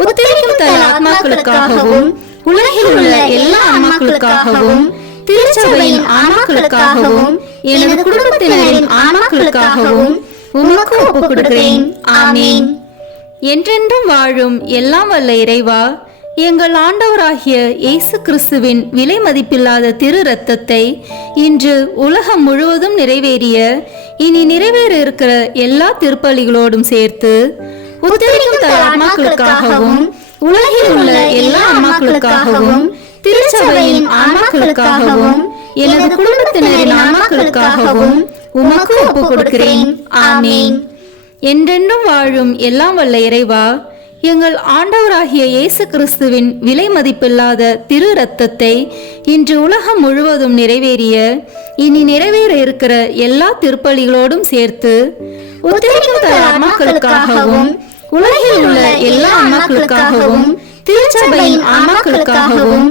உத்தரிக்கும் தல ஆத்மாக்களுக்காகவும் உலகில் உள்ள எல்லா ஆன்மாக்களுக்காகவும் திருச்சபையின் ஆன்மாக்களுக்காகவும் எனது குடும்பத்தினரின் ஆன்மாக்களுக்காகவும் உமக்கு ஒப்புக் கொடுக்கிறேன். ஆமேன். என்றென்றும் வாழும் எல்லாம் வல்ல இறைவா, எங்கள் ஆண்டவராகிய இயேசு கிறிஸ்துவின் விலை மதிப்பில்லாத திரு இரத்தத்தை இன்று உலகம் முழுவதும் நிறைவேறிய இனி நிறைவேற இருக்கிற எல்லா திருப்பலிகளோடும் சேர்த்து உத்தரிக்கும் தல ஆன்மாக்களுக்காகவும் உலகில் உள்ள எல்லா ஆன்மாக்களுக்காகவும் திருச்சபையின் ஆன்மாக்களுக்காகவும் எனது குடும்பத்தினரின் ஆன்மாக்களுக்காகவும் உமக்கு ஒப்புக் கொடுக்கிறேன். ஆமேன். என்றென்றும் வாழும் எல்லாம் வல்ல இறைவா, எங்கள் ஆண்டவராகிய இயேசு கிறிஸ்துவின் விலை மதிப்பில்லாத திரு இரத்தத்தை இன்று உலகம் முழுவதும் நிறைவேறிய இனி நிறைவேற இருக்கிற எல்லா திருப்பலிகளோடும் சேர்த்து உத்தரிக்கும் தல ஆன்மாக்களுக்காகவும் உலகில் உள்ள எல்லா ஆன்மாக்களுக்காகவும் திருச்சபையின் ஆன்மாக்களுக்காகவும்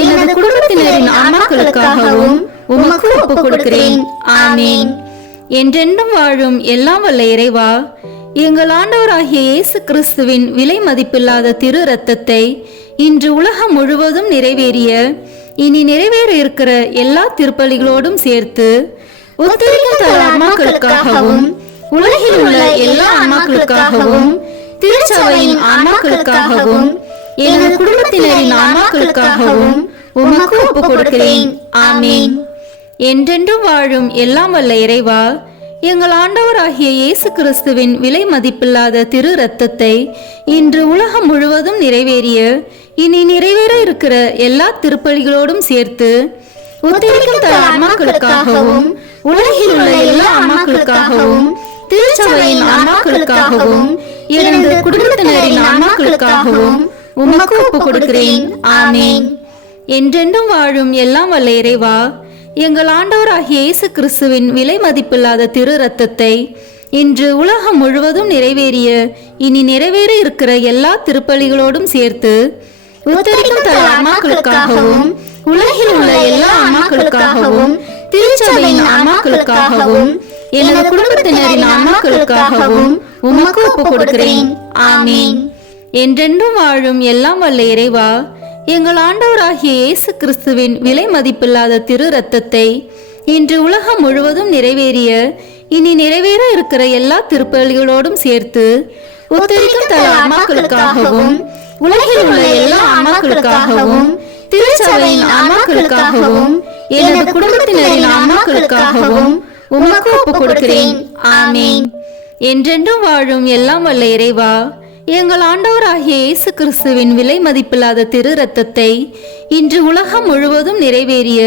எனது குடும்பத்தினரின் ஆன்மாக்களுக்காகவும் உமக்கு ஒப்புக் கொடுக்கிறேன். ஆமேன். என்றென்றும் வாழும் எல்லாம் வல்ல இறைவா, எங்கள் ஆண்டவராகிய இயேசு கிறிஸ்துவின் விலை மதிப்பில்லாத திரு இரத்தத்தை இன்று உலகம் முழுவதும் நிறைவேறிய இனி நிறைவேற இருக்கிற எல்லா திருப்பலிகளோடும் சேர்த்து உத்தரிக்கும் தல ஆன்மாக்களுக்காகவும் உலகில் உள்ள எல்லா ஆன்மாக்களுக்காகவும் திருச்சபையின் ஆன்மாக்களுக்காகவும் எனது குடும்பத்தினரின் ஆன்மாக்களுக்காகவும் உமக்கு ஒப்புக் கொடுக்கிறேன். ஆமேன். என்றென்றும் வாழும் எல்லாம் வல்ல இறைவா, எங்கள் ஆண்டவராகிய இயேசு கிறிஸ்துவின் விலை மதிப்பில்லாத திரு இரத்தத்தை இன்று உலகம் முழுவதும் நிறைவேறிய இனி நிறைவேற இருக்கிற எல்லா திருப்பலிகளோடும் சேர்த்து உத்தரிக்கும் தல ஆன்மாக்களுக்காகவும் உலகில் உள்ள எல்லா ஆன்மாக்களுக்காகவும் திருச்சபையின் ஆன்மாக்களுக்காகவும் எனது குடும்பத்தினரின் ஆன்மாக்களுக்காகவும் உமக்கு ஒப்புக் கொடுக்கிறேன். ஆமேன். என்றென்றும் வாழும் எல்லாம் வல்ல இறைவா, எங்கள் ஆண்டவராகிய இயேசு கிறிஸ்துவின் விலை மதிப்பில்லாத திரு இரத்தத்தை இன்று உலகம் முழுவதும் நிறைவேறிய இனி நிறைவேற இருக்கிற எல்லா திருப்பலிகளோடும் சேர்த்து உத்தரிக்கும் தல ஆன்மாக்களுக்காகவும் உலகில் உள்ள எல்லா ஆன்மாக்களுக்காகவும் திருச்சபையின் ஆன்மாக்களுக்காகவும் எனது குடும்பத்தினரின் ஆன்மாக்களுக்காகவும் உமக்கு ஒப்புக் கொடுக்கிறேன். ஆமேன். என்றென்றும் வாழும் எல்லாம் வல்ல இறைவா, எங்கள் ஆண்டவராகிய இயேசு கிறிஸ்துவின் விலை மதிப்பில்லாத திரு இரத்தத்தை இன்று உலகம் முழுவதும் நிறைவேறிய இனி நிறைவேற இருக்கிற எல்லா திருப்பலிகளோடும் சேர்த்து உத்தரிக்கும் தல ஆன்மாக்களுக்காகவும் உலகில் உள்ள எல்லா ஆன்மாக்களுக்காகவும் திருச்சபையின் ஆன்மாக்களுக்காகவும் எனது குடும்பத்தினரின் ஆன்மாக்களுக்காகவும் உமக்கு ஒப்புக் கொடுக்கிறேன். ஆமேன். என்றென்றும் வாழும் எல்லாம் வல்ல இறைவா, எங்கள் ஆண்டவராகிய இயேசு கிறிஸ்துவின் விலை மதிப்பில்லாத திரு இரத்தத்தை இன்று உலகம் முழுவதும் நிறைவேறிய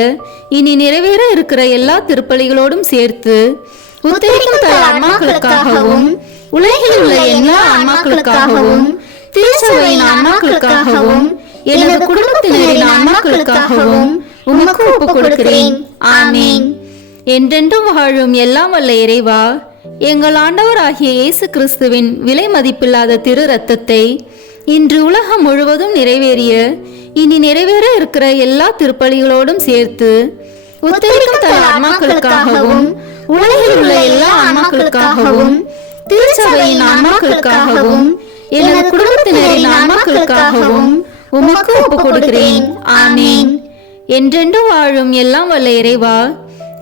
இனி நிறைவேற இருக்கிற எல்லா திருப்பலிகளோடும் சேர்த்து உத்தரிக்கும் தல ஆன்மாக்களுக்காகவும் உலகில் உள்ள எல்லா ஆன்மாக்களுக்காகவும் திருச்சபையின் ஆன்மாக்களுக்காகவும் எனது குடும்பத்தினரின் ஆன்மாக்களுக்காகவும் உமக்கு ஒப்புக் கொடுக்கிறேன். ஆமேன். என்றென்றும் வாழும் எல்லாம் வல்ல இறைவா, எங்கள் ஆண்டவராகிய இயேசு கிறிஸ்துவின் விலை மதிப்பில்லாத திரு இரத்தத்தை இன்று உலகம் முழுவதும் நிறைவேறிய இனி நிறைவேற இருக்கிற எல்லா திருப்பலிகளோடும் சேர்த்து உத்தரிக்கும் தல ஆன்மாக்களுக்காகவும் உலகில் உள்ள எல்லா ஆன்மாக்களுக்காகவும் திருச்சபையின் ஆன்மாக்களுக்காகவும் எனது குடும்பத்தினரின் ஆன்மாக்களுக்காகவும் உமக்கு ஒப்புக் கொடுக்கிறேன். ஆமேன். என்றென்றும் வாழும் எல்லாம் வல்ல இறைவா,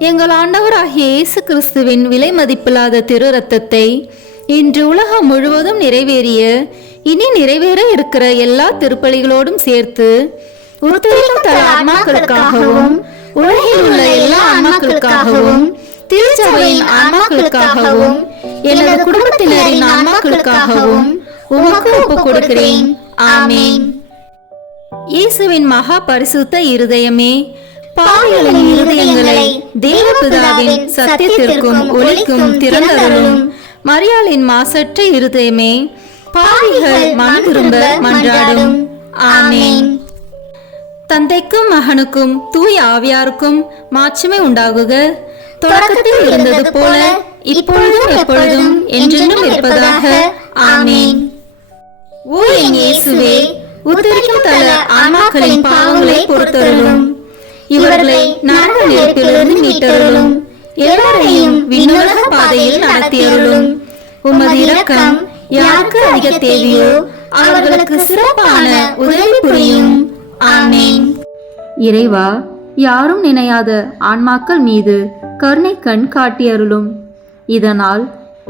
எங்கள் ஆண்டவராகிய இயேசு கிறிஸ்துவின் விலை மதிப்பில்லாத திரு இரத்தத்தை இன்று உலகம் முழுவதும் நிறைவேறிய இனி நிறைவேற இருக்கிற எல்லா திருப்பலிகளோடும் சேர்த்து உத்தரிக்கும் தல ஆன்மாக்களுக்காகவும் உலகில் உள்ள எல்லா ஆன்மாக்களுக்காகவும் திருச்சபையின் ஆன்மாக்களுக்காகவும் எனது குடும்பத்தினரின் ஆன்மாக்களுக்காகவும் உமக்கு ஒப்புக் கொடுக்கிறேன். ஆமேன். இயேசுவின் மகா பரிசுத்த இருதயமே, பாவிகளின் இருதயங்களை தேவபிதாவின் சத்தியத்திற்கும் ஒளிக்கும் திறந்தருளும். மரியாளின் மாசற்ற இருதயமே, பாவிகள் மனம் திரும்ப மன்றாடும். ஆமேன். தந்தைக்கும் மகனுக்கும் தூய ஆவியாருக்கும் மாட்சிமை உண்டாகுக. தொடக்கத்தில் இருந்தது போல இப்பொழுதும் எப்பொழுதும் என்றென்றும் இருப்பதாக. ஆமேன். ஓ என் இயேசுவே, உத்தரிக்கும் தல ஆன்மாக்களின் பாவங்களை பொறுத்தருளும். இவர்களை நரக நெருப்பிலிருந்து மீட்டருளும். எல்லாரையும் விண்ணுலக பாதையில் நடத்தியருளும். உமது இரக்கம் யாருக்கு அதிக தேவையோ அவர்களுக்கு சிறப்பான உதவி புரியும். ஆமேன். இறைவா, யாரும் நினையாத ஆன்மாக்கள் மீது கருணை கண் காட்டியருளும். இதனால்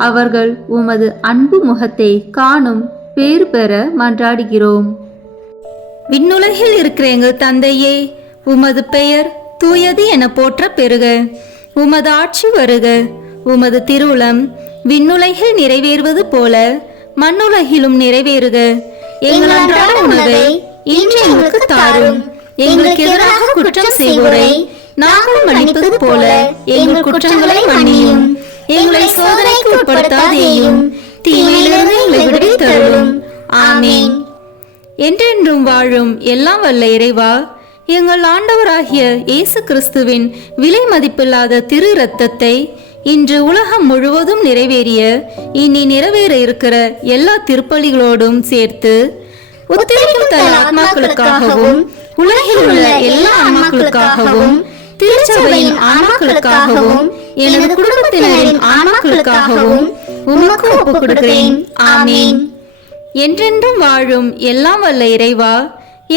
அவர்கள் உமது அன்பு முகத்தை காணும் பேறு பெற மன்றாடுகிறோம். விண்ணுலகில் இருக்கிற எங்கள் தந்தையே, உமது பெயர் தூயது என போற்ற பெறுக. உமது ஆட்சி வருக. உமது திருவுளம் விண்ணுலகில் நிறைவேறுவது போல மண்ணுலகிலும் நிறைவேறுக. எங்கள் அன்றாட உணவை இன்று எங்களுக்கு தாரும். எங்களுக்கு எதிராக குற்றம் செய்வோரை நாங்கள் மன்னிப்பது போல எங்கள் குற்றங்களை மன்னியும். எங்களை சோதனைக்கு உட்படுத்தாதேயும், தீமையிலிருந்து எங்களை விடுவித்தருளும். ஆமேன். என்றென்றும் வாழும் எல்லாம் வல்ல இறைவா, எங்கள் ஆண்டவராகிய இயேசு கிறிஸ்துவின் விலை மதிப்பில்லாத திரு இரத்தத்தை இன்று உலகம் முழுவதும் நிறைவேறிய இனி நிறைவேற இருக்கிற எல்லா திருப்பலிகளோடும் சேர்த்து உத்தரிக்கும் தல ஆன்மாக்களுக்காகவும் உலகில் உள்ள எல்லா ஆன்மாக்களுக்காகவும் திருச்சபையின் ஆன்மாக்களுக்காகவும் எனது குடும்பத்தினரின் ஆன்மாக்களுக்காகவும் உமக்கு ஒப்புக் கொடுக்கிறேன். ஆமேன். என்றென்றும் வாழும் எல்லாம் வல்ல இறைவா,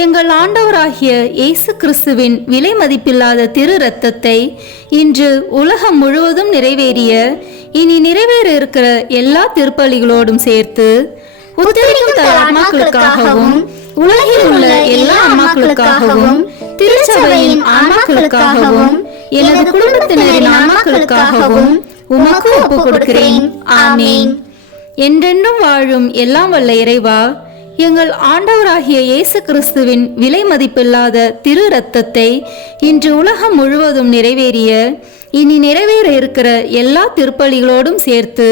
எங்கள் ஆண்டவராகிய இயேசு கிறிஸ்துவின் விலை மதிப்பில்லாத திரு இரத்தத்தை இன்று உலகம் முழுவதும் நிறைவேறிய இனி நிறைவேற இருக்கிற எல்லா திருப்பலிகளோடும் சேர்த்து உத்தரிக்கும் தல ஆன்மாக்களுக்காகவும் உலகில் உள்ள எல்லா ஆன்மாக்களுக்காகவும் திருச்சபையின் ஆன்மாக்களுக்காகவும் எனது குடும்பத்தினரின் ஆன்மாக்களுக்காகவும் உமக்கு ஒப்புக் கொடுக்கிறேன். ஆமேன். என்றென்றும் வாழும் எல்லாம் வல்ல இறைவா, எங்கள் ஆண்டவராகிய இயேசு கிறிஸ்துவின் விலை மதிப்பில்லாத திரு இரத்தத்தை இன்று உலகம் முழுவதும் நிறைவேறிய இனி நிறைவேற இருக்கிற எல்லா திருப்பலிகளோடும் சேர்த்து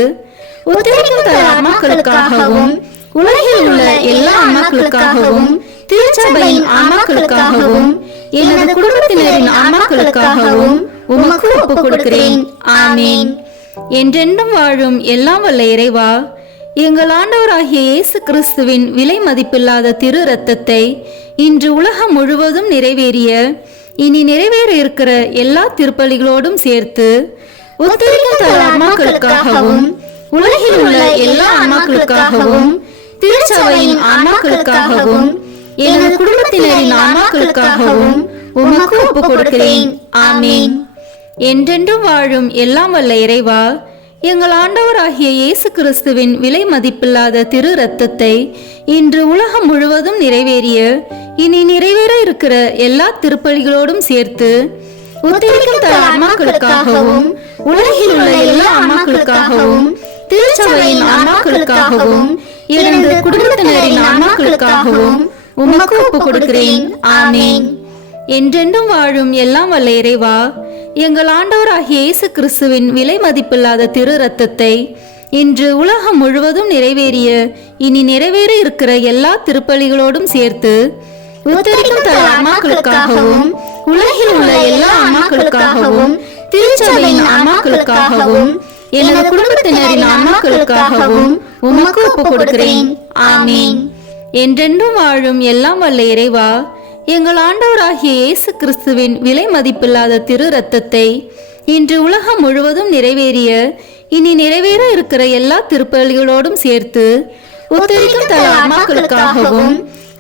உத்தரிக்கும் தல ஆன்மாக்களுக்காகவும் உலகில் உள்ள எல்லா ஆன்மாக்களுக்காகவும் திருச்சபையின் ஆன்மாக்களுக்காகவும் எனது குடும்பத்தினரின் ஆன்மாக்களுக்காகவும் உமக்கு ஒப்புக் கொடுக்கிறேன். ஆமேன். என்றென்றும் வாழும் எல்லாம் வல்ல இறைவா, எங்கள் ஆண்டவராகிய இயேசு கிறிஸ்துவின் விலை மதிப்பில்லாத திரு இரத்தத்தை இன்று உலகம் முழுவதும் நிறைவேறிய இனி நிறைவேற இருக்கிற எல்லா திருப்பலிகளோடும் சேர்த்து உத்தரிக்கும் தல ஆன்மாக்களுக்காகவும் உலகில் உள்ள எல்லா ஆன்மாக்களுக்காகவும் திருச்சபையின் ஆன்மாக்களுக்காகவும் எனது குடும்பத்தினரின் ஆன்மாக்களுக்காகவும் உமக்கு ஒப்புக் கொடுக்கிறேன். ஆமேன். என்றென்றும் வாழும் எல்லாம் வல்ல இறைவா, எங்கள் ஆண்டவராகிய இயேசு கிறிஸ்துவின் விலை மதிப்பில்லாத திரு இரத்தத்தை இன்று உலகம் முழுவதும் நிறைவேறிய இனி நிறைவேற இருக்கிற எல்லா திருப்பலிகளோடும் சேர்த்து உத்தரிக்கும் தல ஆன்மாக்களுக்காகவும் உலகில் உள்ள எல்லா ஆன்மாக்களுக்காகவும் திருச்சபையின் ஆன்மாக்களுக்காகவும் எனது குடும்பத்தினரின் ஆன்மாக்களுக்காகவும் உமக்கு ஒப்பு கொடுக்கிறேன். ஆமேன். என்றென்றும் வாழும் எல்லாம் வல்ல இறைவா, எங்கள் ஆண்டவராகிய இயேசு கிறிஸ்துவின் விலை மதிப்பில்லாத திரு இரத்தத்தை இன்று உலகம் முழுவதும் நிறைவேறிய இனி நிறைவேற இருக்கிற எல்லா திருப்பலிகளோடும் சேர்த்து உத்தரிக்கும் தல ஆன்மாக்களுக்காகவும் உலகில் உள்ள எல்லா ஆன்மாக்களுக்காகவும் திருச்சபையின் ஆன்மாக்களுக்காகவும் எனது குடும்பத்தினரின் ஆன்மாக்களுக்காகவும் உமக்கு ஒப்பு கொடுக்கிறேன். ஆமேன். என்றென்றும் வாழும் எல்லாம் வல்ல இறைவா, எங்கள் ஆண்டவராகிய இயேசு கிறிஸ்துவின் விலை மதிப்பில்லாத திரு இரத்தத்தை இன்று உலகம் முழுவதும் நிறைவேறிய இனி நிறைவேற இருக்கிற எல்லா திருப்பலிகளோடும் சேர்த்து உத்தரிக்கும் தல ஆன்மாக்களுக்காகவும்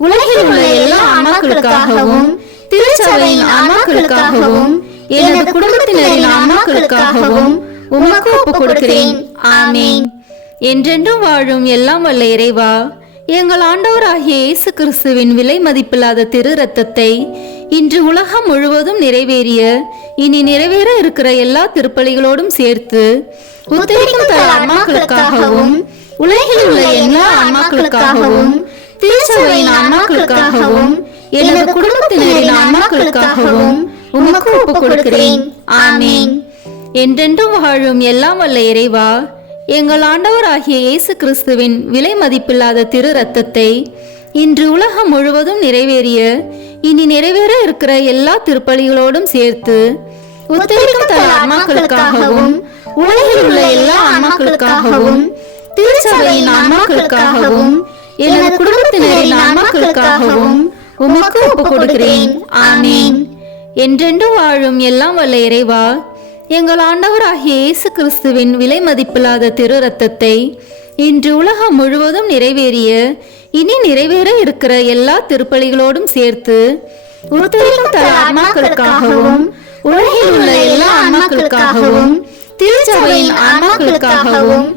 உலகில் உள்ள எல்லா ஆன்மாக்களுக்காகவும் திருச்சபையின் ஆன்மாக்களுக்காகவும் எனது குடும்பத்தினரின் ஆன்மாக்களுக்காகவும் உமக்கு ஒப்பு கொடுக்கிறேன். ஆமேன். என்றென்றும் வாழும் எல்லாம் வல்ல இறைவா, எங்கள் ஆண்டவராகிய இயேசு கிறிஸ்துவின் விலை மதிப்பில்லாத திரு இரத்தத்தை இன்று உலகம் முழுவதும் நிறைவேறிய இனி நிறைவேற இருக்கிற எல்லா திருப்பலிகளோடும் சேர்த்து உத்தரிக்கும் தல ஆன்மாக்களுக்காகவும் உலகில் உள்ள எல்லா ஆன்மாக்களுக்காகவும் திருச்சபையின் ஆன்மாக்களுக்காகவும் எனது குடும்பத்தினரின் ஆன்மாக்களுக்காகவும் உமக்கு ஒப்பு கொடுக்கிறேன். ஆமேன். என்றென்றும் வாழும் எல்லாம் வல்ல இறைவா, எங்கள் ஆண்டவராகிய இயேசு கிறிஸ்துவின் விலை மதிப்பில்லாத திரு இரத்தத்தை இன்று உலகம் முழுவதும் நிறைவேறிய இனி நிறைவேற இருக்கிற எல்லா திருப்பலிகளோடும் சேர்த்து உத்தரிக்கும் தல ஆன்மாக்களுக்காகவும் உலகில் உள்ள எல்லா ஆன்மாக்களுக்காகவும் திருச்சபையின் ஆன்மாக்களுக்காகவும் எனது குடும்பத்தினரின் ஆன்மாக்களுக்காகவும் உமக்கு ஒப்பு கொடுக்கிறேன். ஆமேன். என்றென்றும் வாழும் எல்லாம் வல்ல இறைவா, எங்கள் ஆண்டவராகிய இயேசு கிறிஸ்துவின் விலை மதிப்பில்லாத திரு இரத்தத்தை இன்று உலகம் முழுவதும் நிறைவேறிய இனி நிறைவேற இருக்கிற எல்லா திருப்பலிகளோடும் சேர்த்து உத்தரிக்கும் தல ஆன்மாக்களுக்காகவும் உலகில் உள்ள எல்லா ஆன்மாக்களுக்காகவும் திருச்சபையின் ஆன்மாக்களுக்காகவும்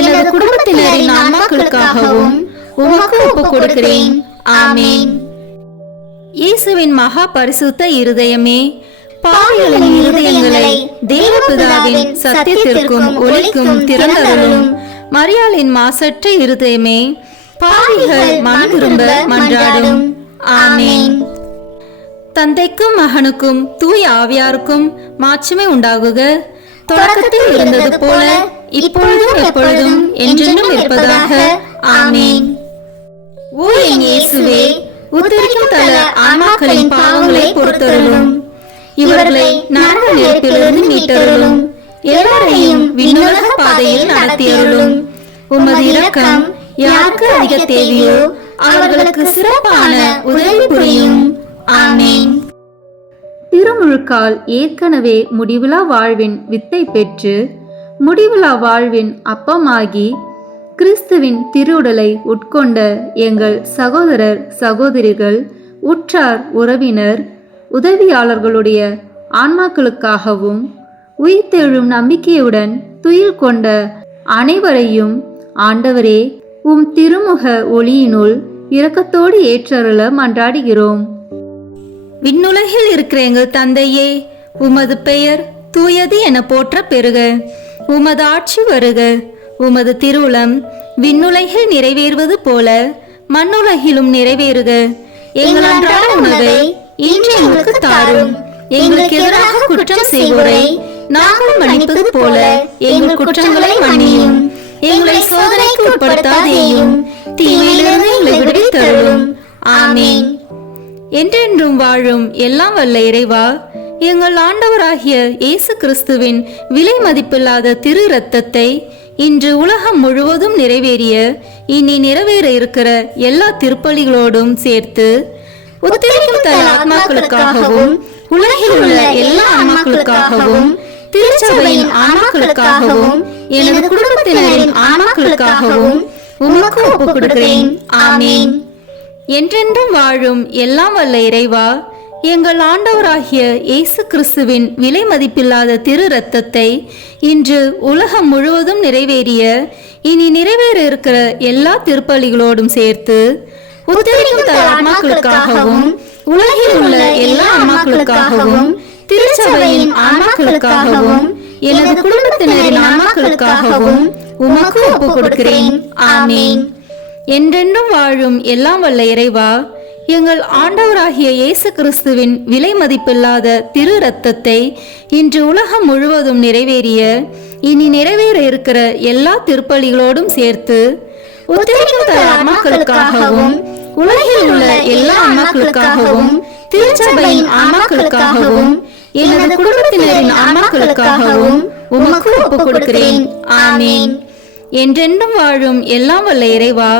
எனது குடும்பத்தினரின் ஆன்மாக்களுக்காகவும் உமக்கு ஒப்பு கொடுக்கிறேன். ஆமேன். இயேசுவின் மகா பரிசுத்த இருதயமே, பாவிகளின் இருதயங்களை தேவபிதாவின் சத்தியத்திற்கும் ஒளிக்கும் திறந்தருளும். மரியாளின் மாசற்ற இருதயமே, பாவிகள் மனம் திரும்ப மன்றாடும். ஆமேன். தந்தைக்கும் மகனுக்கும் தூய ஆவியாருக்கும் மாட்சிமை உண்டாகுக. தொடக்கத்தில் இருந்தது போல இப்பொழுதும் எப்பொழுதும் என்றென்றும் இருப்பதாக. ஆமேன். ஓ என் இயேசுவே, உத்தரிக்கும் தல ஆன்மாக்களின் பாவங்களை பொறுத்தருளும். இவர்களை நரக நெருப்பிலிருந்து மீட்டருளும். எல்லாரையும் விண்ணுலக பாதையில் நடத்தியருளும். உமது இரக்கம் யாருக்கு அதிக தேவையோ அவர்களுக்கு சிறப்பான உதவி புரியும். ஆமேன். திருமுழுக்கால் ஏற்கனவே முடிவிலா வாழ்வின் வித்தை பெற்று முடிவிலா வாழ்வின் அப்பமாகி கிறிஸ்துவின் திருவுடலை உட்கொண்ட எங்கள் சகோதரர் சகோதரிகள், உற்றார் உறவினர், உதவியாளர்களுடைய ஆன்மாக்களுக்காகவும் உயிர்த்தெழும் நம்பிக்கையுடன் துயில் கொண்ட அனைவரையும் ஆண்டவரே உம் திருமுக ஒளியினுள் இரக்கத்தோடு ஏற்றருள மன்றாடுகிறோம். விண்ணுலகில் இருக்கிற எங்கள் தந்தையே, உமது பெயர் தூயது என போற்ற பெறுக. உமது ஆட்சி வருக. உமது திருவுளம் விண்ணுலகில் நிறைவேறுவது போல மண்ணுலகிலும் நிறைவேறுக. எங்கள் அன்றாட உணவை இன்று எங்களுக்கு தாரும். எங்களுக்கு எதிராக குற்றம் செய்வோரை நாங்கள் மன்னிப்பது போல எங்கள் குற்றங்களை மன்னியும். எங்களை சோதனைக்கு உட்படுத்தாதேயும், தீமையிலிருந்து எங்களை விடுவித்தருளும். ஆமேன். என்றென்றும் வாழும் எல்லாம் வல்ல இறைவா, எங்கள் ஆண்டவராகிய இயேசு கிறிஸ்துவின் விலை மதிப்பில்லாத திரு இரத்தத்தை இன்று உலகம் முழுவதும் நிறைவேறிய இனி நிறைவேற இருக்கிற எல்லா திருப்பலிகளோடும் சேர்த்து உத்தரிக்கும் தல ஆத்மாக்களுக்காகவும் உலகில் உள்ள எல்லா ஆன்மாக்களுக்காகவும் திருச்சபையின் ஆன்மாக்களுக்காகவும் எனது குடும்பத்தினரின் ஆன்மாக்களுக்காகவும் உமக்கு ஒப்புக் கொடுக்கிறேன். ஆமேன். என்றென்றும் வாழும் எல்லாம் வல்ல இறைவா, எங்கள் ஆண்டவராகிய இயேசு கிறிஸ்துவின் விலை மதிப்பில்லாத திரு இரத்தத்தை இன்று உலகம் முழுவதும் நிறைவேறிய இனி நிறைவேற இருக்கிற எல்லா திருப்பலிகளோடும் சேர்த்து உத்தரிக்கும் தல ஆன்மாக்களுக்காகவும் உலகில் உள்ள எல்லா ஆன்மாக்களுக்காகவும் திருச்சபையின் ஆன்மாக்களுக்காகவும் எனது குடும்பத்தினரின் ஆன்மாக்களுக்காகவும் உமக்கு ஒப்புக் கொடுக்கிறேன். ஆமீன். என்றென்றும் வாழும் எல்லாம் வல்ல இறைவா, எங்கள் ஆண்டவராகிய இயேசு கிறிஸ்துவின் விலை மதிப்பில்லாத திரு இரத்தத்தை இன்று உலகம் முழுவதும் நிறைவேறிய இனி நிறைவேற இருக்கிற எல்லா திருப்பலிகளோடும் சேர்த்து உத்தரிக்கும் தல ஆன்மாக்களுக்காகவும் உலகில் உள்ள எல்லா ஆன்மாக்களுக்காகவும் திருச்சபையின் ஆன்மாக்களுக்காகவும் எனது குடும்பத்தினரின் ஆன்மாக்களுக்காகவும் உமக்கு ஒப்புக் கொடுக்கிறேன். ஆமீன். என்றென்றும் வாழும் எல்லாம் வல்ல இறைவா,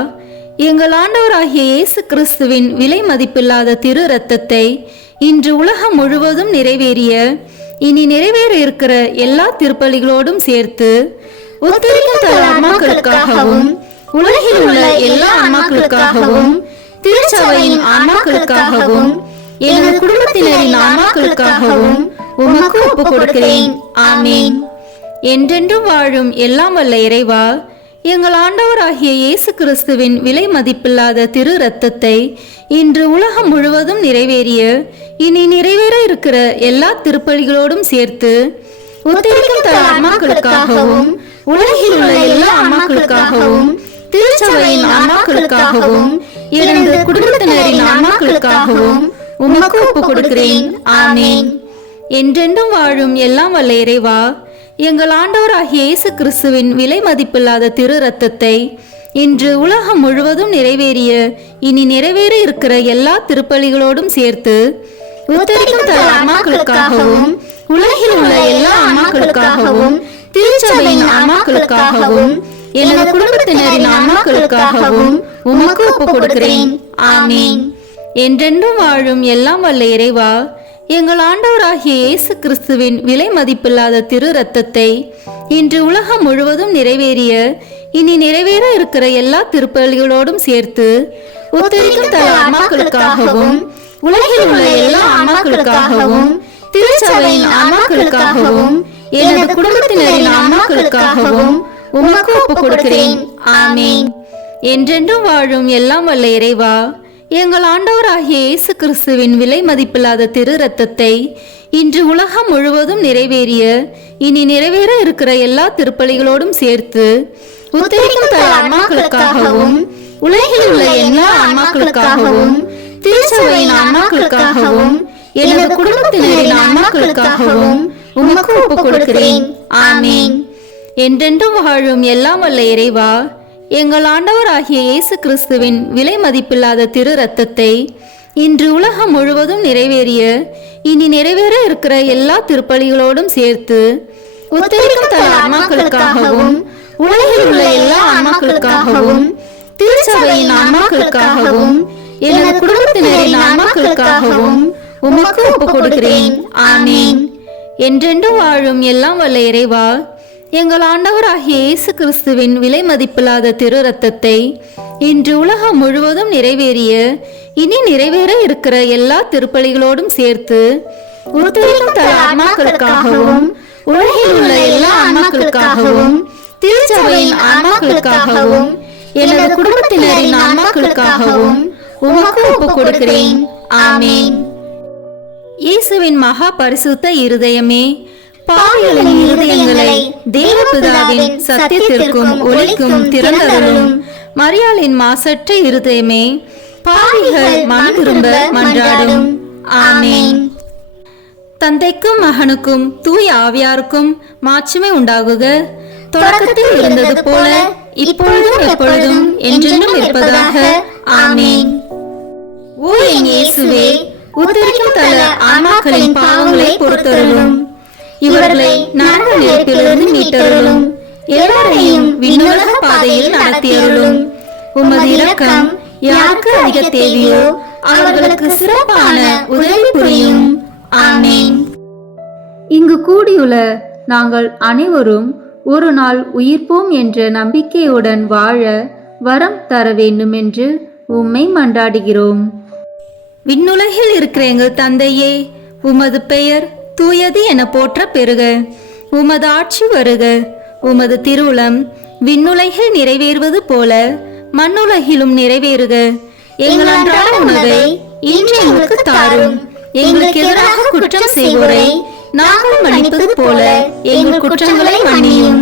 எங்கள் ஆண்டவராகிய இயேசு கிறிஸ்துவின் விலை மதிப்பில்லாத திரு இரத்தத்தை இன்று உலகம் முழுவதும் நிறைவேறிய இனி நிறைவேற இருக்கிற எல்லா திருப்பலிகளோடும் சேர்த்து உத்தரிக்கும் தல ஆன்மாக்களுக்காகவும் உலகில் உள்ள எல்லா ஆன்மாக்களுக்காகவும் திருச்சபையின் ஆன்மாக்களுக்காகவும் எனது குடும்பத்தினரின் ஆன்மாக்களுக்காகவும் உமக்கு ஒப்புக் கொடுக்கிறேன். ஆமீன். என்றென்றும் வாழும் எல்லாம் வல்ல இறைவா, எங்கள் ஆண்டவராகிய இயேசு கிறிஸ்துவின் விலை மதிப்பில்லாத திரு இரத்தத்தை இன்று உலகம் முழுவதும் நிறைவேறிய இனி நிறைவேற இருக்கிற எல்லா திருப்பலிகளோடும் சேர்த்து உத்தரிக்கும் தல ஆன்மாக்களுக்காகவும் உலகில் உள்ள எல்லா ஆன்மாக்களுக்காகவும் திருச்சபையின் ஆன்மாக்களுக்காகவும் எனது குடும்பத்தினரின் ஆன்மாக்களுக்காகவும் உமக்கு ஒப்புக் கொடுக்கிறேன். ஆமீன். என்றென்றும் வாழும் எல்லாம் வல்ல இறைவா, எங்கள் ஆண்டவராகிய இயேசு கிறிஸ்துவின் விலை மதிப்பில்லாத திரு இரத்தத்தை இன்று உலகம் முழுவதும் நிறைவேறிய இனி நிறைவேற இருக்கிற எல்லா திருப்பலிகளோடும் சேர்த்து உத்தரிக்கும் தல ஆன்மாக்களுக்காகவும் உலகில் உள்ள எல்லா ஆன்மாக்களுக்காகவும் திருச்சபையின் ஆன்மாக்களுக்காகவும் எனது குடும்பத்தினரின் ஆன்மாக்களுக்காகவும் உமக்கு ஒப்புக் கொடுக்கிறேன். ஆமீன். என்றென்றும் வாழும் எல்லாம் வல்ல இறைவா, எங்கள் ஆண்டவராகிய இயேசு கிறிஸ்துவின் விலை மதிப்பில்லாத திரு இரத்தத்தை இன்று உலகம் முழுவதும் நிறைவேறிய இனி நிறைவேற இருக்கிற எல்லா திருப்பலிகளோடும் சேர்த்து உத்தரிக்கும் தல ஆன்மாக்களுக்காகவும் உலகில் உள்ள எல்லா ஆன்மாக்களுக்காகவும் திருச்சபையின் ஆன்மாக்களுக்காகவும் எனது குடும்பத்தினரின் ஆன்மாக்களுக்காகவும் உமக்கு ஒப்புக் கொடுக்கிறேன். ஆமீன். என்றென்றும் வாழும் எல்லாம் வல்ல இறைவா, எங்கள் ஆண்டவராகிய இயேசு கிறிஸ்துவின் விலை மதிப்பில்லாத திரு இரத்தத்தை இன்று உலகம் முழுவதும் நிறைவேறிய இனி நிறைவேற இருக்கிற எல்லா திருப்பலிகளோடும் சேர்த்து உத்தரிக்கும் தல ஆன்மாக்களுக்காகவும் உலகில் உள்ள எல்லா ஆன்மாக்களுக்காகவும் திருச்சபையின் ஆன்மாக்களுக்காகவும் எனது குடும்பத்தினரின் ஆன்மாக்களுக்காகவும் உமக்கு ஒப்புக் கொடுக்கிறேன். ஆமீன். என்றென்றும் வாழும் எல்லாம் வல்ல இறைவா, எங்கள் ஆண்டவராகிய இயேசு கிறிஸ்துவின் விலை மதிப்பில்லாத திரு இரத்தத்தை இன்று உலகம் முழுவதும் நிறைவேறிய இனி நிறைவேற இருக்கிற எல்லா திருப்பலிகளோடும் சேர்த்து உத்தரிக்கும் தல ஆன்மாக்களுக்காகவும் உலகில் உள்ள எல்லா ஆன்மாக்களுக்காகவும் திருச்சபையின் ஆன்மாக்களுக்காகவும் எனது குடும்பத்தினரின் ஆன்மாக்களுக்காகவும் உமக்கு ஒப்புக் கொடுக்கிறேன். ஆமீன். என்றென்றும் வாழும் எல்லாம் வல்ல இறைவா, எங்கள் ஆண்டவராகிய இயேசு கிறிஸ்துவின் விலை மதிப்பில்லாத திரு இரத்தத்தை இன்று உலகம் முழுவதும் நிறைவேறிய இனி நிறைவேற இருக்கிற எல்லா திருப்பலிகளோடும் சேர்த்து உத்தரிக்கும் தல ஆன்மாக்களுக்காகவும் உலகில் உள்ள எல்லா ஆன்மாக்களுக்காகவும் திருச்சபையின் ஆன்மாக்களுக்காகவும் எனது குடும்பத்தினரின் ஆன்மாக்களுக்காகவும் உமக்கு ஒப்புக் கொடுக்கிறேன். ஆமீன். இயேசுவின் மகா பரிசுத்த இருதயமே, பாவிகளின் இருதயங்களை தேவபிதாவின் சத்தியத்திற்கும் ஒளிக்கும் திறந்தருளும். மரியாளின் மாசற்ற இருதயமே, பாவிகள் மனம் திரும்ப மன்றாடும். ஆமீன். தந்தைக்கும் மகனுக்கும் தூய ஆவியாருக்கும் மாட்சிமை உண்டாகுக. தொடக்கத்தில் இருந்தது போல இப்பொழுதும் எப்பொழுதும் என்றென்றும் இருப்பதாக. ஆமீன். ஓ என் இயேசுவே, உத்தரிக்கும் தல ஆன்மாக்களின் பாவங்களை பொறுத்தருளும். இவர்களை நரக நெருப்பிலிருந்து மீட்டருளும். எல்லாரையும் விண்ணுலக பாதையில் நடத்தியருளும். உமது இரக்கம் யாருக்கு அதிக தேவையோ அவர்களுக்கு சிறப்பான உதவி புரியும். ஆமீன். இங்கு கூடியுள்ள நாங்கள் அனைவரும் ஒரு நாள் உயிர்ப்போம் என்ற நம்பிக்கையுடன் வாழ வரம் தர வேண்டுமென்று உம்மை மன்றாடுகிறோம். விண்ணுலகில் இருக்கிற எங்கள் தந்தையே, உமது பெயர் தூயது என போற்ற பெறுக. உமது ஆட்சி வருக. உமது திருவுளம் விண்ணுலகில் நிறைவேறுவது போல மண்ணுலகிலும் நிறைவேறுக. எங்கள் அன்றாட உணவை இன்று எங்களுக்கு தாரும். எங்களுக்கு எதிராக குற்றம் செய்வோரை நாங்கள் மன்னிப்பது போல எங்கள் குற்றங்களை மன்னியும்.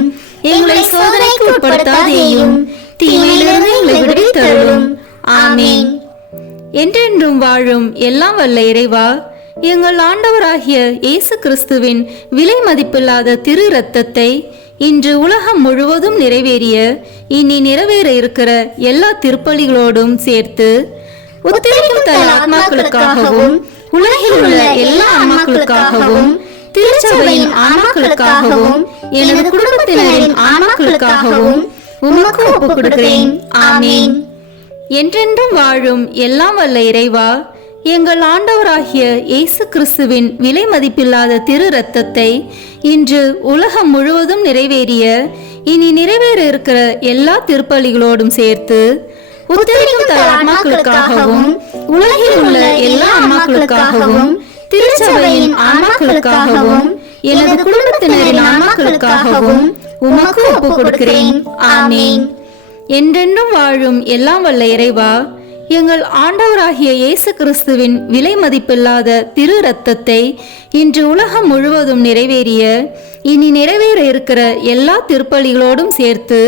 எங்களை சோதனைக்கு உட்படுத்தாதேயும், தீமையிலிருந்து எங்களை விடுவித்தருளும். ஆமீன். என்றென்றும் வாழும் எல்லாம் வல்ல இறைவா, எங்கள் ஆண்டவராகிய இயேசு கிறிஸ்துவின் விலை மதிப்பில்லாத திரு இரத்தத்தை இன்று உலகம் முழுவதும் நிறைவேறிய இனி நிறைவேற இருக்கிற எல்லா திருப்பலிகளோடும் சேர்த்து உத்தரிக்கும் தன் ஆத்மாக்களுக்காகவும் உலகில் உள்ள எல்லா ஆன்மாக்களுக்காகவும் திருச்சபையின் ஆன்மாக்களுக்காகவும் எனது குடும்பத்தினரின் ஆன்மாக்களுக்காகவும் உமக்கு ஒப்புக் கொடுக்கிறேன். ஆமீன். என்றென்றும் வாழும் எல்லாம் வல்ல இறைவா, எங்கள் ஆண்டவராகிய இயேசு கிறிஸ்துவின் விலை மதிப்பில்லாத திரு இரத்தத்தை இன்று உலகம் முழுவதும் நிறைவேறிய இனி நிறைவேற இருக்கிற எல்லா திருப்பலிகளோடும் சேர்த்து உத்தரிக்கும் தன் ஆன்மாக்களுக்காகவும் உலகில் உள்ள எல்லா ஆன்மாக்களுக்காகவும் திருச்சபையின் ஆன்மாக்களுக்காகவும் எனது குடும்பத்தினரின் ஆன்மாக்களுக்காகவும் உமக்கு ஒப்புக் கொடுக்கிறேன். ஆமீன். என்றென்றும் வாழும் எல்லாம் வல்ல இறைவா, எங்கள் ஆண்டவராகிய இயேசு கிறிஸ்துவின் விலை மதிப்பில்லாத திரு இரத்தத்தை இன்று உலகம் முழுவதும் நிறைவேறிய இனி நிறைவேற இருக்கிற எல்லா திருப்பலிகளோடும் சேர்த்து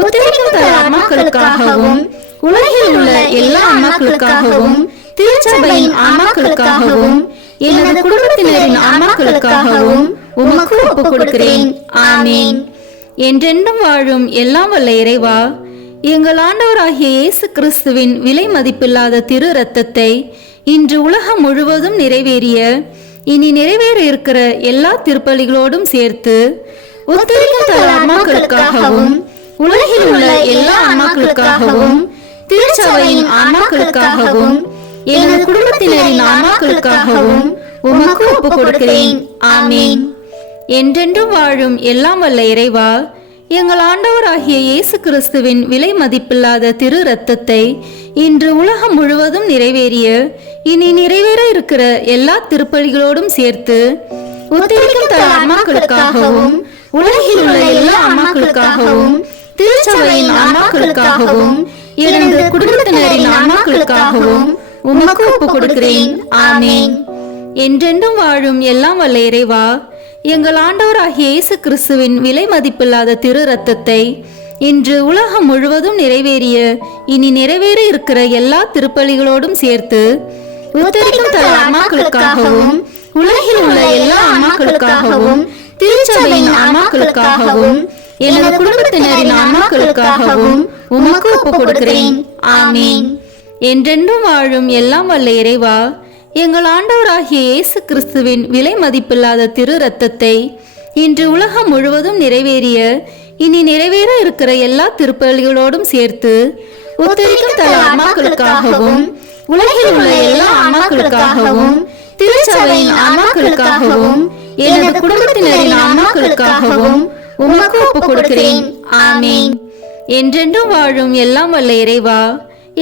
உத்தரிக்கும் தன் ஆன்மாக்களுக்காகவும் உலகில் உள்ள எல்லா ஆன்மாக்களுக்காகவும் திருச்சபையின் ஆன்மாக்களுக்காகவும் எனது குடும்பத்தினரின் ஆன்மாக்களுக்காகவும் உமக்கு ஒப்புக் கொடுக்கிறேன். ஆமீன். என்றென்றும் வாழும் எல்லாம் வல்ல இறைவா, எங்கள் ஆண்டவராகிய இயேசு கிறிஸ்துவின் விலை மதிப்பில்லாத திரு இரத்தத்தை இன்று உலகம் முழுவதும் நிறைவேறிய இனி நிறைவேற இருக்கிற எல்லா திருப்பலிகளோடும் சேர்த்து உத்தரிக்கும் தன் ஆன்மாக்களுக்காகவும் உலகில் உள்ள எல்லா ஆன்மாக்களுக்காகவும் திருச்சபையின் ஆன்மாக்களுக்காகவும் எனது குடும்பத்தினரின் ஆன்மாக்களுக்காகவும் உமக்கு ஒப்புக் கொடுக்கிறேன். ஆமீன். என்றென்றும் வாழும் எல்லாம் வல்ல இறைவா, எங்கள் ஆண்டவராகிய இயேசு கிறிஸ்துவின் விலை மதிப்பில்லாத திரு இரத்தத்தை இன்று உலகம் முழுவதும் நிறைவேறிய இனி நிறைவேற இருக்கிற எல்லா திருப்பலிகளோடும் சேர்த்து உத்தரிக்கும் தன் ஆன்மாக்களுக்காகவும் உலகில் உள்ள எல்லா ஆன்மாக்களுக்காகவும் திருச்சபையின் ஆன்மாக்களுக்காகவும் எனது குடும்பத்தினரின் ஆன்மாக்களுக்காகவும் உமக்கு ஒப்புக் கொடுக்கிறேன். ஆமீன். என்றென்றும் வாழும் எல்லாம் வல்ல இறைவா, எங்கள் ஆண்டவராகிய இயேசு கிறிஸ்துவின் விலை மதிப்பில்லாத திரு இரத்தத்தை இன்று உலகம் முழுவதும் நிறைவேறிய இனி நிறைவேற இருக்கிற எல்லா திருப்பலிகளோடும் சேர்த்து உத்தரிக்கும் தன் ஆன்மாக்களுக்காகவும் உலகில் உள்ள எல்லா ஆன்மாக்களுக்காகவும் திருச்சபையின் ஆன்மாக்களுக்காகவும் எனது குடும்பத்தினரின் ஆன்மாக்களுக்காகவும் உமக்கு ஒப்புக் கொடுக்கிறேன். ஆமீன். என்றென்றும் வாழும் எல்லாம் வல்ல இறைவா, எங்கள் ஆண்டவராகிய இயேசு கிறிஸ்துவின் விலை மதிப்பில்லாத திரு இரத்தத்தை இன்று உலகம் முழுவதும் நிறைவேறிய இனி நிறைவேற இருக்கிற எல்லா திருப்பலிகளோடும் சேர்த்து உத்தரிக்கும் தன் ஆன்மாக்களுக்காகவும் உலகில் உள்ள எல்லா ஆன்மாக்களுக்காகவும் திருச்சபையின் ஆன்மாக்களுக்காகவும் எனது குடும்பத்தினரின் ஆன்மாக்களுக்காகவும் உமக்கு ஒப்புக் கொடுக்கிறேன். ஆமீன். என்றென்றும் வாழும் எல்லாம் வல்ல இறைவா,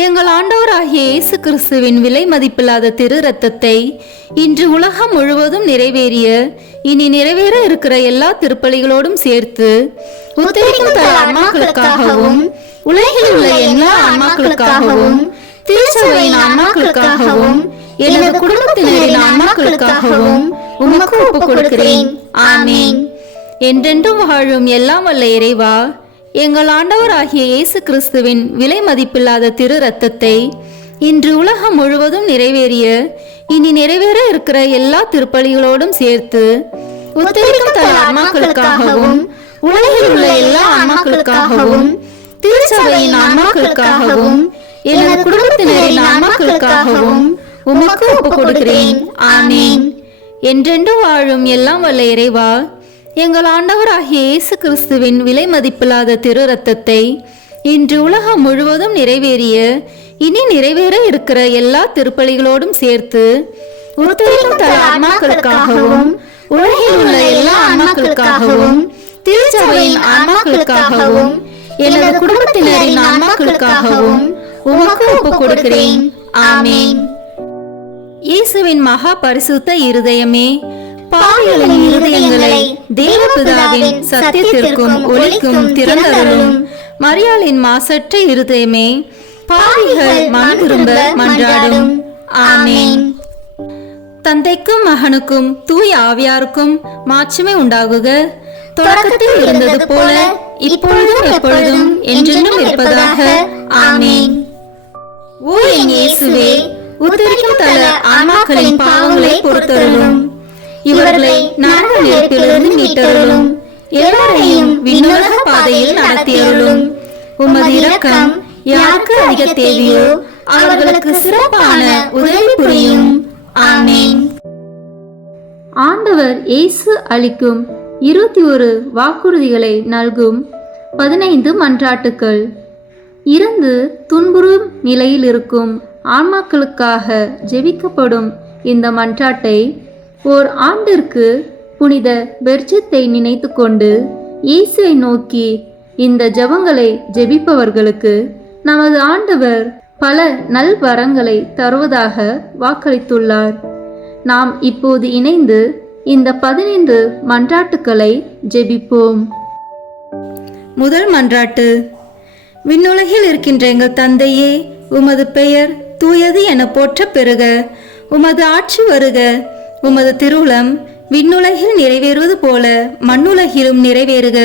எங்கள் ஆண்டவராகிய இயேசு கிறிஸ்துவின் விலை மதிப்பில்லாத திரு இரத்தத்தை இன்று உலகம் முழுவதும் நிறைவேறிய இனி நிறைவேற இருக்கிற எல்லா திருப்பலிகளோடும் சேர்த்து உத்தரிக்கும் தன் ஆன்மாக்களுக்காகவும் உலகில் உள்ள எல்லா ஆன்மாக்களுக்காகவும் திருச்சபையின் ஆன்மாக்களுக்காகவும் எனது குடும்பத்தினரின் ஆன்மாக்களுக்காகவும் உமக்கு ஒப்புக் கொடுக்கிறேன். ஆமீன். என்றென்றும் வாழும் எல்லாம் வல்ல இறைவா, எங்கள் ஆண்டவராகிய இயேசு கிறிஸ்துவின் விலை மதிப்பில்லாத திரு இரத்தத்தை இன்று உலகம் முழுவதும் நிறைவேறிய இனி நிறைவேற இருக்கிற எல்லா திருப்பலிகளோடும் சேர்த்து உத்தரிக்கும் தன் ஆன்மாக்களுக்காகவும் உலகில் உள்ள எல்லா ஆன்மாக்களுக்காகவும் திருச்சபையின் ஆன்மாக்களுக்காகவும் எனது குடும்பத்தினரின் ஆன்மாக்களுக்காகவும் உமக்கு ஒப்புக் கொடுக்கிறேன். ஆமீன். என்றென்றும் வாழும் எல்லாம் வல்ல இறைவா, எங்கள் ஆண்டவராகிய இயேசு கிறிஸ்துவின் விலை மதிப்பில்லாத திரு இரத்தத்தை இன்று உலகம் முழுவதும் நிறைவேறிய இனி நிறைவேற இருக்கிற எல்லா திருப்பலிகளோடும் சேர்த்து உத்தரிக்கும் தன் ஆன்மாக்களுக்காகவும் உலகில் உள்ள எல்லா ஆன்மாக்களுக்காகவும் திருச்சபையின் ஆன்மாக்களுக்காகவும் எனது குடும்பத்தினரின் ஆன்மாக்களுக்காகவும் உமக்கு ஒப்புக் கொடுக்கிறேன். ஆமீன். இயேசுவின் மகா பரிசுத்த இருதயமே, பாவிகளின் இருதயங்களை தேவபிதாவின் சத்தியத்திற்கும் ஒளிக்கும் திறந்தருளும். மரியாளின் மாசற்ற இருதயமே, பாவிகள் மனம் திரும்ப மன்றாடும். ஆமென். தந்தைக்கும் மகனுக்கும் தூய ஆவியாருக்கும் மாட்சிமை உண்டாகுக. தொடக்கத்தில் இருந்தது போல இப்பொழுதும் எப்பொழுதும் என்றென்றும் இருப்பதாக. ஆமென். ஓ என் இயேசுவே, உத்தரிக்கும் தல ஆன்மாக்களின் பாவங்களை பொறுத்தருளும். இவர்களை நரக நெருப்பிலிருந்து மீட்டருளும். எல்லாரையும் விண்ணுலக பாதையில் நடத்தியருளும். உமது இரக்கம் யாருக்கு அதிக தேவையோ அவர்களுக்கு சிறப்பான உதவி புரியும். ஆமென். ஆண்டவர் இயேசு அளிக்கும் 21 வாக்குறுதிகளை நல்கும் 15 மன்றாட்டுக்கள். இறந்து துன்புறும் நிலையில் இருக்கும் ஆன்மாக்களுக்காக ஜெபிக்கப்படும் இந்த மன்றாட்டை ஓர் ஆண்டிற்கு புனித பெர்ஜத்தை நினைத்து கொண்டு இயேசுவை நோக்கி இந்த ஜெபங்களை ஜெபிப்பவர்களுக்கு நமது ஆண்டவர் பல நல்வரங்களை தருவதாக வாக்களித்துள்ளார். நாம் இப்போது இணைந்து இந்த 15 மன்றாட்டுக்களை ஜெபிப்போம். முதல் மன்றாட்டு. விண்ணுலகில் இருக்கின்ற எங்கள் தந்தையே, உமது பெயர் தூயது என போற்ற பெறுக. உமது ஆட்சி வருக. உமது திருவுளம் விண்ணுலகில் நிறைவேறுவது போல மண்ணுலகிலும் நிறைவேறுக.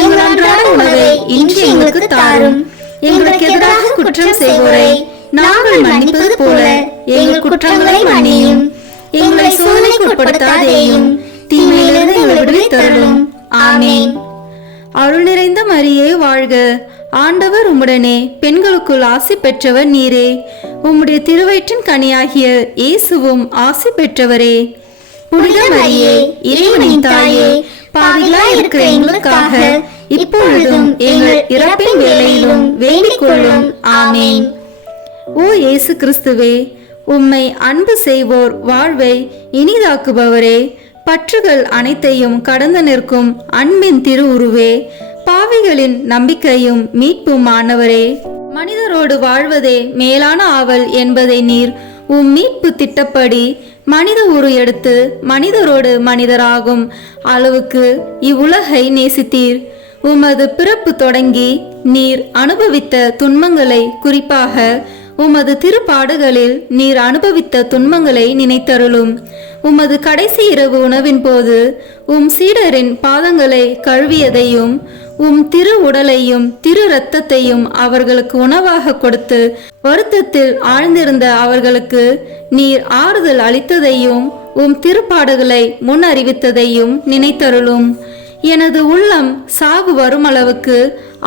எங்கள் அன்றாட உணவை இன்று எங்களுக்கு தாரும். எங்களுக்கு எதிராக குற்றம் செய்வோரை நாங்கள் மன்னிப்பது போல எங்கள் குற்றங்களை மன்னியும். எங்களை சோதனைக்கு உட்படுத்தாதேயும், தீமையிலிருந்து எங்களை விடுவித்தருளும். ஆமென். அருள் நிறைந்த மரியே வாழ்க. ஆண்டவர் உம்முடனே, பெண்களுக்குள் ஆசி பெற்றவர் நீரே. உம்முடைய திருவயிற்றின் கனியாகிய இயேசுவும் ஆசி பெற்றவரே. புனித மரியே, இறைவனின் தாயே, பாவிகளாய் இருக்கிற எங்களுக்காக இப்பொழுதும் எங்கள் இறப்பின் வேளையிலும் வேண்டிக் கொள்ளும். ஆமென். ஓ இயேசு கிறிஸ்துவே, உம்மை அன்பு செய்வோர் வாழ்வை இனிதாக்குபவரே, பற்றுகள் அனைத்தையும் கடந்து நிற்கும் அன்பின் திருவுருவே, பாவிகளின் நம்பிக்கையும் மீட்பும் ஆனவரே, மனிதரோடு வாழ்வதே மேலான ஆவல் என்பதை நீர் உம் மீட்பு திட்டப்படி மனித உரு எடுத்து மனிதரோடு மனிதராகும் அளவுக்கு இவ்வுலகை நேசித்தீர். உமது பிறப்பு தொடங்கி நீர் அனுபவித்த துன்பங்களை, குறிப்பாக உமது திருப்பாடுகளில் நீர் அனுபவித்த துன்பங்களை நினைத்தருளும். உமது கடைசி இரவு உணவின் போது சீடரின் பாதங்களை கழுவியதையும் திரு உடலையும் திரு இரத்தத்தையும் அவர்களுக்கு உணவாக கொடுத்து வருத்தத்தில் ஆழ்ந்திருந்த அவர்களுக்கு நீர் ஆறுதல் அளித்ததையும் திருப்பாடுகளை முன் அறிவித்ததையும் நினைத்தருளும். எனது உள்ளம் சாவு வருமளவுக்கு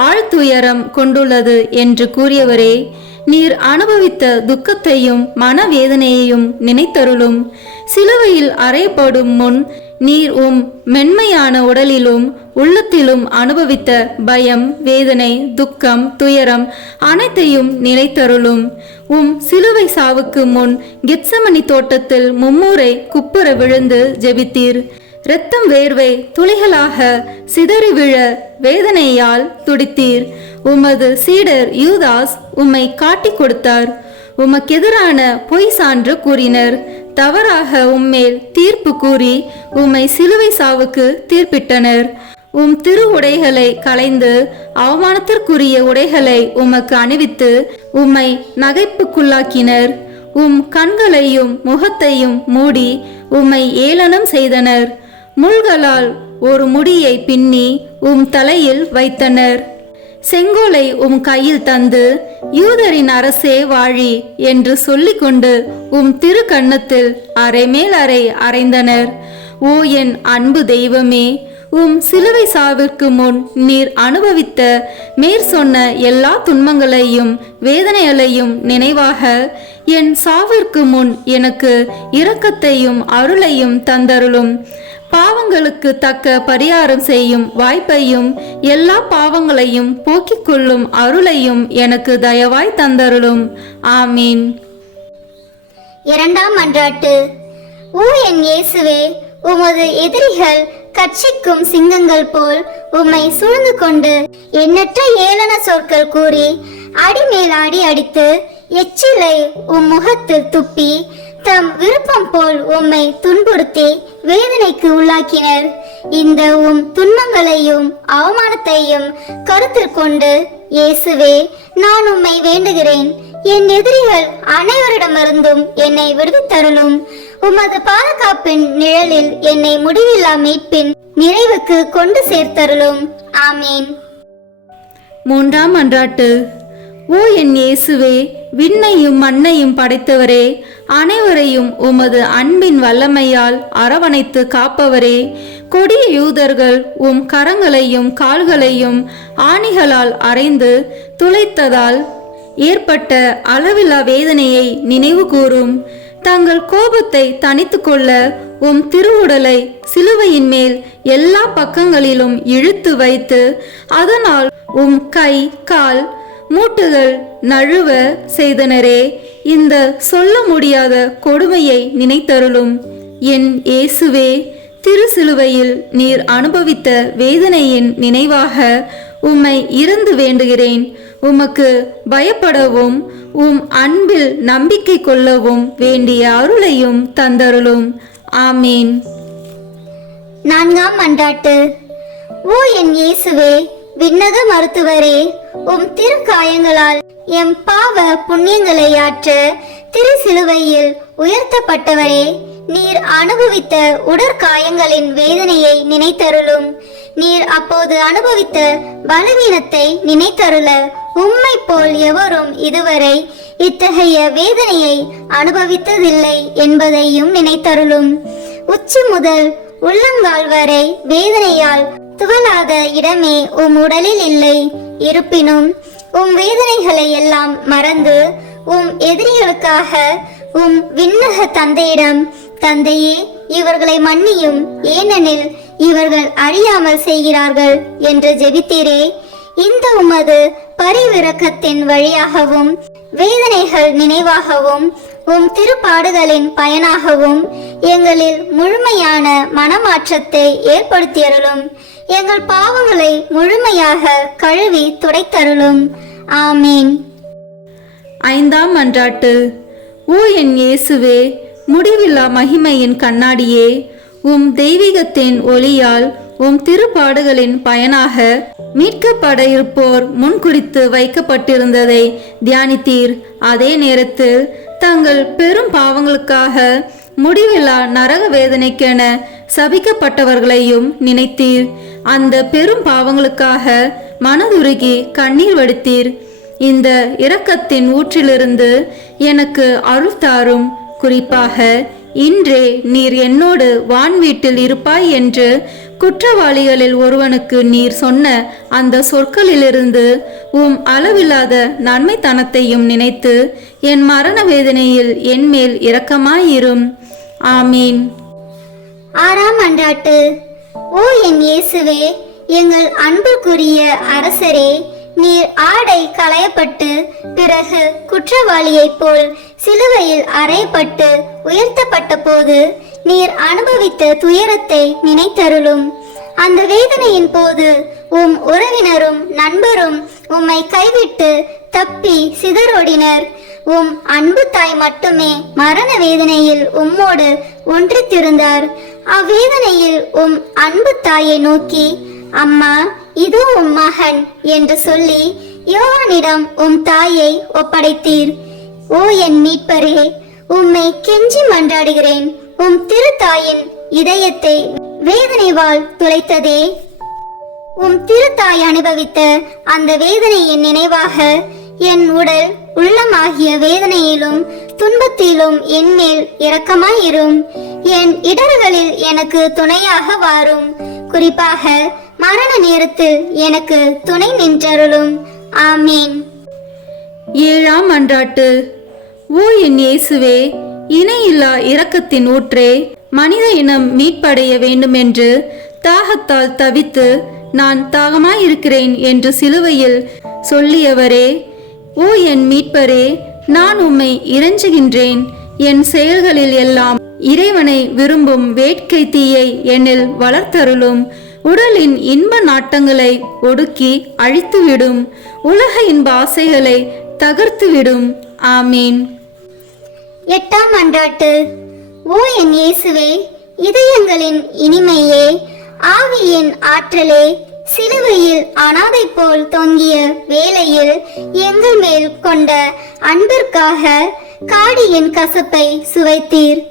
ஆழ்துயரம் கொண்டுள்ளது என்று கூறியவரே, நீர் அனுபவித்த துக்கத்தையும் மனவேதனையையும் நினைத்தருளும். சிலுவையில் அறையப்படும் முன் நீர் மென்மையான உடலிலும் உள்ளத்திலும் அனுபவித்த பயம், வேதனை, துக்கம், துயரம் அனைத்தையும் நினைத்தருளும். சிலுவை சாவுக்கு முன் கெத்சமனி தோட்டத்தில் மும்முறை குப்புற விழுந்து ஜெபித்தீர். இரத்தம் வேர்வை துளிகளாக சிதறி விழ வேதனையால் துடித்தீர். உமது சீடர் யூதாஸ் உம்மை காட்டிக் கொடுத்தார். உமக்கெதிரான பொய் சான்று கூறினர். தவறாக உம்மேல் தீர்ப்பு கூறி உம்மை சிலுவை சாவுக்கு தீர்ப்பிட்டனர். திரு உடைகளை களைந்து அவமானத்திற்குரிய உடைகளை உமக்கு அணிவித்து உம்மை நகைப்புக்குள்ளாக்கினர். கண்களையும் முகத்தையும் மூடி உம்மை ஏளனம் செய்தனர். முள்களால் ஒரு முடியை பின்னி தலையில் வைத்தனர். செங்கோலை கையில் தந்து யூதரின் அரசே வாழி என்று சொல்லிக்கொண்டு திரு கன்னத்தில் அரை மேல் அறை அறைந்தனர். ஓ என் அன்பு தெய்வமே, சிலுவை சாவிற்கு முன் நீர் அனுபவித்த மேற்சொன்ன எல்லா துன்பங்களையும் வேதனைகளையும் நினைவாக என் சாவிற்கு முன் எனக்கு இரக்கத்தையும் அருளையும் தந்தருளும். பாவங்களுக்கு தக்க பரிகாரம் செய்யும் வாய்ப்பையும் எல்லா பாவங்களையும் போக்கிக் கொள்ளும் அருளையும் எனக்கு தயவாய் தந்தருளும். ஆமீன். இரண்டாம் மன்றாட்டு. ஓ என் இயேசுவே, உமது எதிரிகள் கட்சிக்கும் சிங்கங்கள் போல் உம்மை சூழ்ந்து கொண்டு எண்ணற்ற ஏளன சொற்கள் கூறி அடிமேல் அடி அடித்து எச்சிலை முகத்தில் துப்பி தம் விருப்பம் போல் உம்மை துன்புறுத்தி வேதனைக்கு உள்ளாக்கினர். இந்த உம் துன்பங்களையும் அவமானத்தையும் கருத்தில் கொண்டு இயேசுவே, நான் உம்மை வேண்டுகிறேன். என் எதிரிகள் அனைவரிடமிருந்தும் என்னை விடுவித்தருளும். உமது பாதுகாப்பின் நிழலில் என்னை முடிவில்லா மீட்பின் நிறைவுக்கு கொண்டு சேர்த்தருளும். ஆமீன். மூன்றாம் மன்றாட்டு. ஓ என் இயேசுவே, விண்ணையும் மண்ணையும் படைத்தவரே, அனைவரையும் உமது அன்பின் வல்லமையால் அரவணைத்து காப்பவரே, கொடிய யூதர்கள் உம் கரங்களையும் கால்களையும் ஆணிகளால் அறைந்து துளைத்ததால் ஏற்பட்ட அளவில்லா வேதனையை நினைவு கூறும். தங்கள் கோபத்தை தணித்து கொள்ள உம் திருவுடலை சிலுவையின் மேல் எல்லா பக்கங்களிலும் இழுத்து வைத்து அதனால் உம் கை கால் மூட்டுகள் நழுவ செய்தனரே, இந்த சொல்ல முடியாத கொடுமையை நினைத்தருளும். என் இயேசுவே, திருசிலுவையில் நீர் அனுபவித்த வேதனையின் நினைவாக உம்மை இருந்து வேண்டுகிறேன். உமக்கு பயப்படவும் உம் அன்பில் நம்பிக்கை கொள்ளவும் வேண்டிய அருளையும் தந்தருளும். ஆமீன். நான்காம் மன்றாட்டு. ஓ என் இயேசுவே, விண்ணக மருத்துவரே, உம் திருக்காயங்களால் எம் பாவ புண்ணியங்களை ஆற்ற திருசிலுவையில் உயர்த்தப்பட்டவரே, நீர் அனுபவித்த உடற்காயங்களின் வேதனையை நினைத்தருளும். நீர் அப்போது அனுபவித்த பலவீனத்தை நினைத்தருள உம்மை போல் எவரும் இதுவரை இத்தகைய வேதனையை அனுபவித்ததில்லை என்பதையும் நினைத்தருளும். உச்சி முதல் உள்ளங்கால் வரை வேதனையால் துவளாத இடமே உம் உடலில் இல்லை. இருப்பினும் உம் வேதனைகளை எல்லாம் மறந்து உம் எதிரிகளுக்காக உம் விண்ணக தந்தையிடம், தந்தையே, இவர்களை மன்னியும், ஏனெனில் இவர்கள் அறியாமல் செய்கிறார்கள் என்று ஜெபித்தீரே. இந்த உமது பரிவிரக்கத்தின் வழியாகவும் வேதனைகள் நினைவாகவும் உம் திருப்பாடுகளின் பயனாகவும் எங்களில் முழுமையான மனமாற்றத்தை ஏற்படுத்தியருளும். எங்கள் பாவங்களை முழுமையாக கழுவி துடைத்தருளும். ஆமீன். ஐந்தாம் மன்றாட்டு. ஓ என் இயேசுவே, முடிவில்லா மகிமையின் கண்ணாடியே, உம் தெய்வீகத்தின் ஒளியால் உம் திருப்பாடுகளின் பயனாக மீட்கப்பட இருப்போர் முன்குறித்து வைக்கப்பட்டிருந்ததை தியானித்தீர். அதே நேரத்தில் தங்கள் பெரும் பாவங்களுக்காக முடிவில்லா நரக வேதனைக்கென சபிக்கப்பட்டவர்களையும் நினைத்தீர். அந்த பெரும் பாவங்களுக்காக மனதுருகி கண்ணீர் வடித்தீர். இந்த இரக்கத்தின் ஊற்றிலிருந்து எனக்கு அருள் தாரும். குறிப்பாக இன்றே நீர் என்னோடு வான் வீட்டில் இருப்பாய் என்று குற்றவாளிகளில் ஒருவனுக்கு நீர் சொன்ன அந்த சொற்களிலிருந்து உம் அளவில்லாத நன்மைத்தனத்தையும் நினைத்து என் மரண வேதனையில் என்மேல் இரக்கமாயிரும். ஆமீன். ஆறாம் மன்றாட்டு. ஓ என் இயேசுவே, எங்கள் அன்புக்குரிய அரசரே, நீர் ஆடை களையப்பட்டு பிறகு குற்றவாளியைப் போல் சிலுவையில் அறையப்பட்டு உயர்த்தப்பட்ட போது நீர் அனுபவித்த துயரத்தை நினைத்தருளும். அந்த வேதனையின் போது உம் உறவினரும் நண்பரும் உம்மை கைவிட்டு தப்பி சிதறோடினர். உம் அன்பு தாய் மட்டுமே மரண வேதனையில் உம்மோடு ஒன்றித்திருந்தார். அவ்வேதனையில் உம் அன்பு தாயை நோக்கி, அம்மா, இது உம் மகன் என்று சொல்லி யோவானிடம் உம் தாயை ஒப்படைத்தீர். ஓ என் மீட்பரே, உம்மை கெஞ்சி மன்றாடுகிறேன். உம் திருத்தாயின் இதயத்தை வேதனைவால் துளைத்ததே. உம் திருத்தாய் அனுபவித்த அந்த வேதனையின் நினைவாக என் உடல் உள்ளமாகிய வேதனையிலும் துன்பத்திலும் என்மேல் இரக்கமாயிரும். என் இடர்களில் எனக்கு துணையாக வாரும். குறிப்பாக மரண நேரத்தில் எனக்கு துணை நின்றருளும். ஆமீன். ஏழாம் மன்றாட்டு. ஓ என் இயேசுவே, இணையில்லா இரக்கத்தின் ஊற்றே, மனித இனம் மீட்படைய வேண்டுமென்று தாகத்தால் தவித்து நான் தாகமாயிருக்கிறேன் என்று சிலுவையில் சொல்லியவரே, ஓ என் மீட்பரே, நான் உம்மை இறைஞ்சுகின்றேன். என் செயல்களில் எல்லாம் இறைவனை விரும்பும் வேட்கை தீயை என்னில் வளர்த்தருளும். உடலின் இன்ப நாட்டங்களை ஒடுக்கி அழித்துவிடும். உலக இன்ப ஆசைகளை தகர்த்துவிடும். ஆமீன். 8ஆம் மன்றாட்டு. ஓ என் இயேசுவே, இதயங்களின் இனிமையே, ஆவியின் ஆற்றலே, சிலுவையில் அனாதை போல் தொங்கிய வேளையில் எங்கள் மேல் கொண்ட அன்பிற்காக காடியின் கசப்பை சுவைத்தீர்.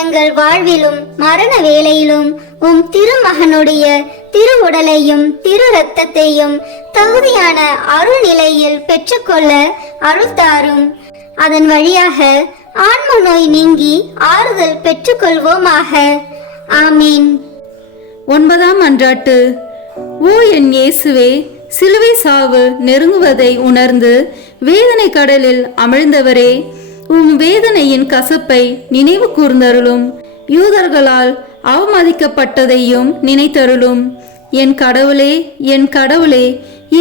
எங்கள் வாழ்விலும் மரண வேளையிலும் உம் திருமகனுடைய திருவுடலையும் திரு இரத்தத்தையும் தகுதியான அருள் நிலையில் பெற்றுக்கொள்ள அருள் தாரும். அதன் வழியாக ஆன்ம நோய் நீங்கி ஆறுதல் பெற்றுக்கொள்வோமாக. ஆமீன். 9ஆம் மன்றாட்டு. ஓ என் இயேசுவே, சிலுவை சாவு நெருங்குவதை உணர்ந்து வேதனை கடலில் அமிழ்ந்தவரே, உம் வேதனையின் கசப்பை நினைவு கூர்ந்தருளும். யூதர்களால் அவமதிக்கப்பட்டதையும் நினைத்தருளும். என் கடவுளே, என் கடவுளே,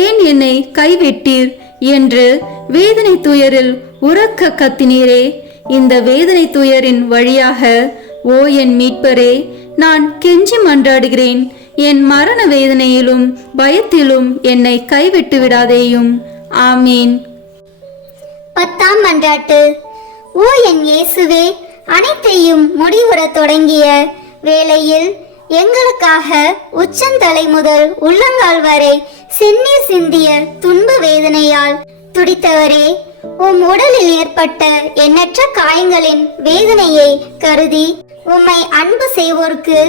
ஏன் என்னை கைவிட்டீர் என்று வேதனை துயரில் உரக்க கத்தினீரே. இந்த வேதனை துயரின் வழியாக ஓ என் மீட்பரே, நான் கெஞ்சி மன்றாடுகிறேன். என் மரண வேதனையிலும் பயத்திலும் என்னை கைவிட்டு விடாதேயும். ஆமீன். 10ஆம் மன்றாட்டு. ஓ என் இயேசுவே, அனைத்தையும் முடிவுறத் தொடங்கிய வேளையில் எங்களுக்காக உச்சந்தலை முதல் உள்ளங்கால் வரை செந்நீர் சிந்திய துன்ப வேதனையால் துடித்தவரே, உம் உடலில் ஏற்பட்ட எண்ணற்ற காயங்களின் வேதனையை கருதி உம்மை அன்பு செய்வோர்க்கு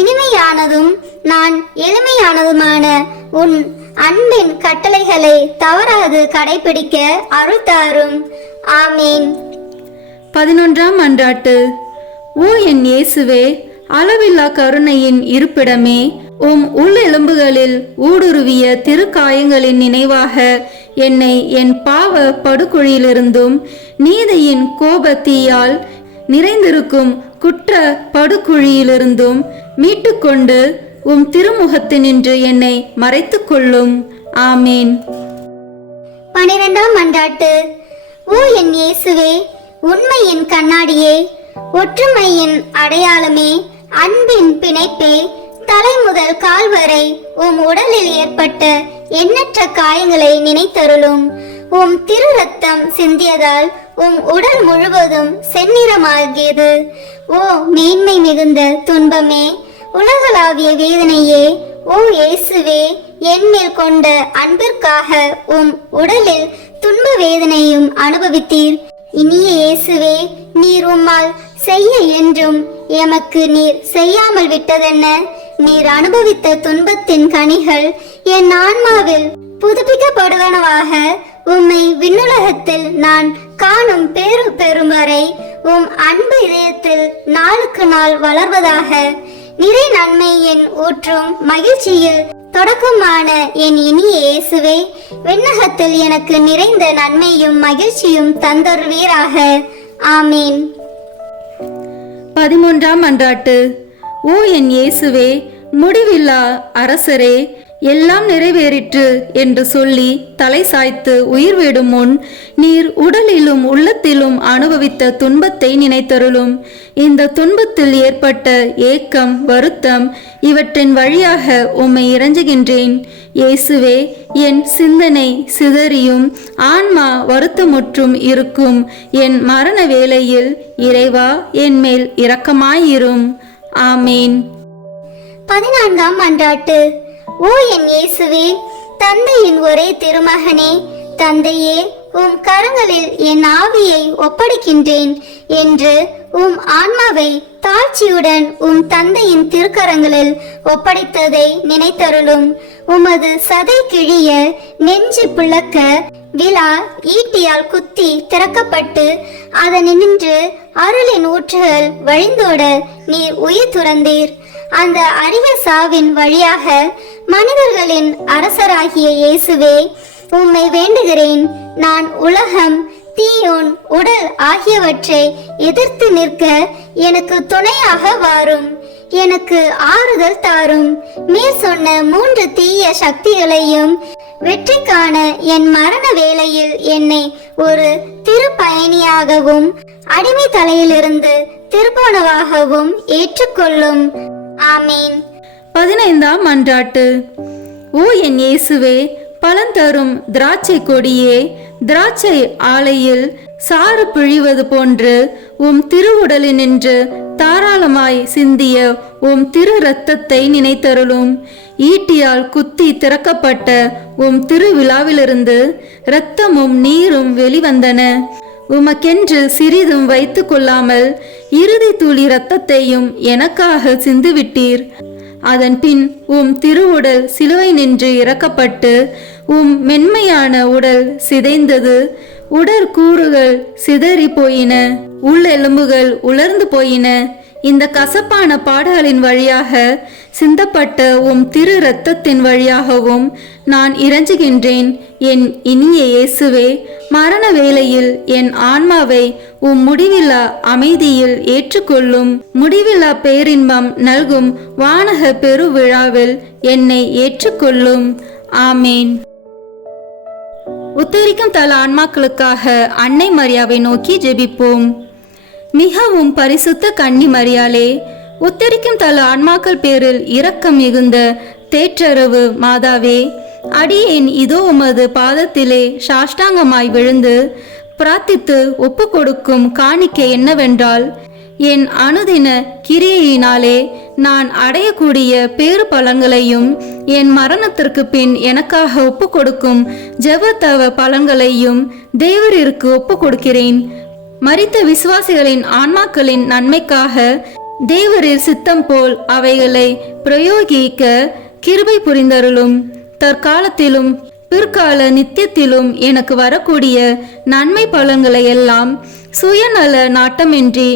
இனிமையானதும் நான் எளிமையானதுமான உன் அன்பின் கட்டளைகளை தவறாது கடைபிடிக்க அருள் தாரும். ஆமீன். 11ஆம் மன்றாட்டு. ஓ என் இயேசுவே, அளவில்லா கருணையின் இருப்பிடமே, உம் உள்ளெலும்புகளில் ஊடுருவிய திருக்காயங்களின் நினைவாக என்னை என் பாவ படுகுழியிலிருந்தும் நீதியின் கோபத்தீயால் நிறைந்திருக்கும் குற்ற படுகுழியிலிருந்தும் மீட்டுக்கொண்டு உம் திருமுகத்தினின்று என்னை மறைத்து கொள்ளும். ஆமீன். 12ஆம் மன்றாட்டு. ஓ என் இயேசுவே, உண்மையின் கண்ணாடியே, ஒற்றுமையின் அடையாளமே, அன்பின் பிணைப்பே, தலை முதல் கால் வரை உம் உடலில் ஏற்பட்ட எண்ணற்ற காயங்களை நினைத்தருளும். உம் திரு ரத்தம் சிந்தியதால் உம் உடல் முழுவதும் செந்நிறமாகியது. ஓ மேன்மை மிகுந்த துன்பமே, உலகளாவிய வேதனையே, ஓ இயேசுவே, என்மேல் கொண்ட அன்பிற்காக உம் உடலில் துன்ப வேதனையும் அனுபவித்தீர். இனிய இயேசுவே, நீர் உம்மால் செய்ய என்றும் எமக்கு நீர் செய்யாமல் விட்டதென்ன? நீர் அனுபவித்த துன்பத்தின் கனிகள் என் ஆன்மாவில் புதுப்பிக்கப்படுவனவாக உம்மை விண்ணுலகத்தில் நான் காணும் பேரு பெறும் வரை உம் அன்பு இதயத்தில் நாளுக்கு நாள் வளர்வதாக. நிறை நன்மையின் ஊற்றும் மகிழ்ச்சியில் தொடக்கமான என் இனிய இயேசுவே, விண்ணகத்தில் எனக்கு நிறைந்த நன்மையும் மகிழ்ச்சியும் தந்தருவீராக. ஆமீன். 13ஆம் மன்றாட்டு. ஓ என் இயேசுவே, முடிவில்லா அரசரே, எல்லாம் நிறைவேறிற்று என்று சொல்லி தலை சாய்த்து உயிர் விடும் முன் நீர் உடலிலும் உள்ளத்திலும் அனுபவித்த துன்பத்தை நினைத்தருளும். இந்த துன்பத்தில் ஏற்பட்ட ஏக்கம், வருத்தம் இவற்றின் வழியாக உம்மை இறைஞ்சுகின்றேன். இயேசுவே, என் சிந்தனை சிதறியும் ஆன்மா வருத்தமுற்றும் இருக்கும் என் மரண வேளையில் இறைவா, என் மேல் இரக்கமாயிரும். ஆமீன். 14ஆம் மன்றாட்டு. ஓ என் இயேசுவே, தந்தையின் ஒரே திருமகனே, தந்தையே, உம் கரங்களில் என் ஆவியை ஒப்படைக்கின்றேன் என்று உம் ஆன்மாவை தாழ்ச்சியுடன் உம் தந்தையின் திருக்கரங்களில் ஒப்படைத்ததை நினைத்தருளும். உமது சதை கிழிய, நெஞ்சு பிளக்க, விழா ஈட்டியால் குத்தி திறக்கப்பட்டு அதனின்று அருளின் ஊற்றுகள் வழிந்தோட நீர் உயிர் துறந்தீர். அந்த அரிய சாவின் வழியாக மனிதர்களின் அரசராகிய இயேசுவே, உம்மை வேண்டுகிறேன். நான் உலகம், தீயோன், உடல் ஆகியவற்றை எதிர்த்து நிற்க எனக்கு துணையாக வாரும். எனக்கு ஆறுதல் தாரும். மேற் சொன்ன 3 தீய சக்திகளையும் வெற்றி காண என் மரண வேளையில் என்னை ஒரு திருப்பயணியாகவும் அடிமை தலையிலிருந்து திருப்போனவாகவும் ஏற்றுக்கொள்ளும். ஆமீன். 15ஆம் மன்றாட்டு. ஓ என் இயேசுவே, பலன் தரும் திராட்சை கொடியே, திராட்சை ஆலையில் சாறு பிழிவது போன்று உம் திருவுடலினின்று தாராளமாய் சிந்திய உம் திரு இரத்தத்தை நினைத்தருளும். ஈட்டியால் குத்தி திறக்கப்பட்ட உம் திருவிழாவிலிருந்து இரத்தமும் நீரும் வெளிவந்தன. உமக்கென்று சிறிதும் வைத்து கொள்ளாமல் இறுதி துளி இரத்தத்தையும் எனக்காக சிந்துவிட்டீர். அதன் பின் உம் திருவுடல் சிலுவை நின்று இறக்கப்பட்டு உம் மென்மையான உடல் சிதைந்தது. உடற்கூறுகள் சிதறி போயின, உள்ளெலும்புகள் உலர்ந்து போயின. இந்த கசப்பான பாடுகளின் வழியாக சிந்தப்பட்ட உம் திரு இரத்தத்தின் வழியாகவும் நான் இறைஞ்சுகின்றேன். என் இனிய இயேசுவே, மரண வேளையில் என் ஆன்மாவை உம் முடிவில்லா அமைதியில் ஏற்றுக்கொள்ளும். முடிவில்லா பேரின்பம் நல்கும் வானக பெருவிழாவில் என்னை ஏற்றுக்கொள்ளும். ஆமேன். உத்தரிக்கும் தல ஆன்மாக்களுக்காக அன்னை மரியாவை நோக்கி ஜெபிப்போம். மிகவும் பரிசுத்த கன்னி மரியாளே, உத்தரிக்கும் தல ஆன்மாக்கள் பேரில் இரக்கம் மிகுந்த தேற்றரவு மாதாவே, அடியேன் இதோ உமது பாதத்திலே சாஷ்டாங்கமாய் விழுந்து பிரார்த்தித்து ஒப்பு கொடுக்கும் காணிக்கை என்னவென்றால், என் அனுதின கிரியையினாலே நான் அடையக்கூடிய பேறு பலன்களையும் என் மரணத்திற்கு பின் எனக்காக ஒப்பு கொடுக்கும் ஜெபத்தவ பலன்களையும் தேவரிற்கு ஒப்பு கொடுக்கிறேன். மரித்த விசுவாசிகளின் ஆன்மாக்களின் நன்மைக்காக தேவரின் சித்தம் போல் அவைகளை பிரயோகிக்க கிருபை புரிந்தருளும். தற்காலத்திலும் பிற்கால நித்தியத்திலும் எனக்கு வரக்கூடிய நன்மை பலன்களை எல்லாம் சுயநல நாட்டமின்றி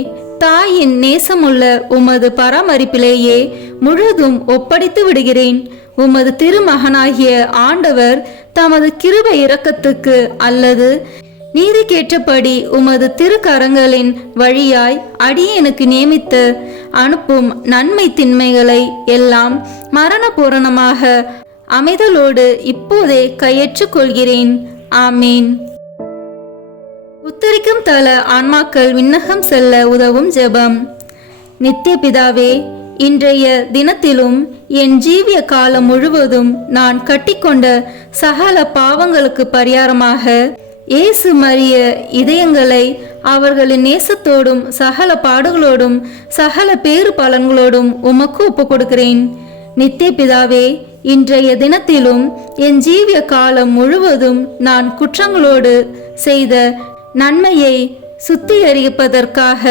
தாயின் நேசமுள்ள உமது பராமரிப்பிலேயே முழுதும் ஒப்படைத்து விடுகிறேன். உமது திருமகனாகிய ஆண்டவர் தமது கிருபை இரக்கத்துக்கு அல்லது நீதிக்கேற்றபடி உமது திருக்கரங்களின் வழியாய் அடியேனுக்கு நியமித்து அனுப்பும் நன்மை திண்மைகளை எல்லாம் மரண பூரணமாக அமைதலோடு இப்போதே கையேற்றுக் கொள்கிறேன். ஆமீன். உத்தரிக்கும் தல ஆன்மாக்கள் விண்ணகம் செல்ல உதவும் ஜெபம். நித்திய பிதாவே, இன்றைய தினத்திலும் என் ஜீவிய காலம் முழுவதும் நான் கட்டிக்கொண்ட சகல பாவங்களுக்கு பரிகாரமாக இயேசு மரிய இதயங்களை அவர்களின் நேசத்தோடும் சகல பாடுகளோடும் சகல பேறு பலன்களோடும் உமக்கு ஒப்பு கொடுக்கிறேன். நித்திய பிதாவே, இன்றைய தினத்திலும் என் ஜீவிய காலம் முழுவதும் நான் குற்றங்களோடு செய்த நன்மையை சுத்திகரிப்பதற்காக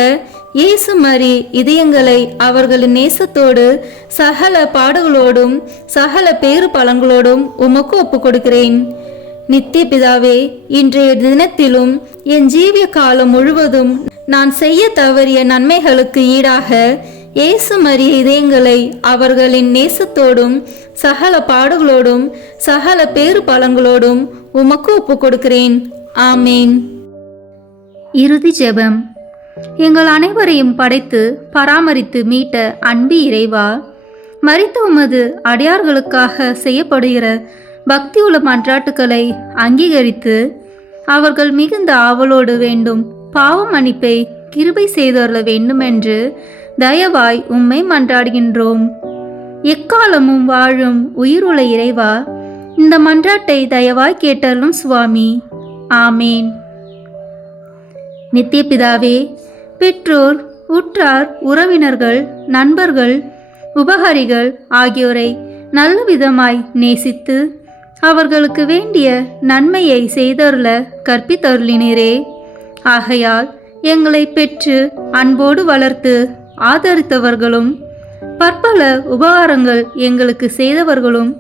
இயேசு மரி இதயங்களை அவர்களின் நேசத்தோடு சகல பாடுகளோடும் சகல பேறு பலன்களோடும் உமக்கு ஒப்பு கொடுக்கிறேன். நித்திய பிதாவே, இன்றைய தினத்திலும் என் ஜீவிய காலம் முழுவதும் நான் செய்ய தவறிய நன்மைகளுக்கு ஈடாக இயேசு மரிய இதயங்களை அவர்களின் நேசத்தோடும் சகல பாடுகளோடும் சகல பேறு பலன்களோடும் உமக்கு ஒப்பு கொடுக்கிறேன். ஆமேன். இறுதி ஜெபம். எங்கள் அனைவரையும் படைத்து பராமரித்து மீட்ட அன்பு இறைவா, மரித்த உமது அடியார்களுக்காக செய்யப்படுகிற பக்தியுள்ள மன்றாட்டுக்களை அங்கீகரித்து அவர்கள் மிகுந்த ஆவலோடு வேண்டும் பாவ மன்னிப்பை கிருபை செய்தருள வேண்டுமென்று தயவாய் உம்மை மன்றாடுகின்றோம். எக்காலமும் வாழும் உயிருள்ள இறைவா, இந்த மன்றாட்டை தயவாய் கேட்டருளும் சுவாமி. ஆமேன். நித்திய பிதாவே, பெற்றோர், உற்றார், உறவினர்கள், நண்பர்கள், உபகாரிகள் ஆகியோரை நல்ல விதமாய் நேசித்து அவர்களுக்கு வேண்டிய நன்மையை செய்தருள கற்பித்தருளினரே. ஆகையால் எங்களை பெற்று அன்போடு வளர்த்து ஆதரித்தவர்களும் பற்பல உபகாரங்கள் எங்களுக்கு செய்தவர்களும்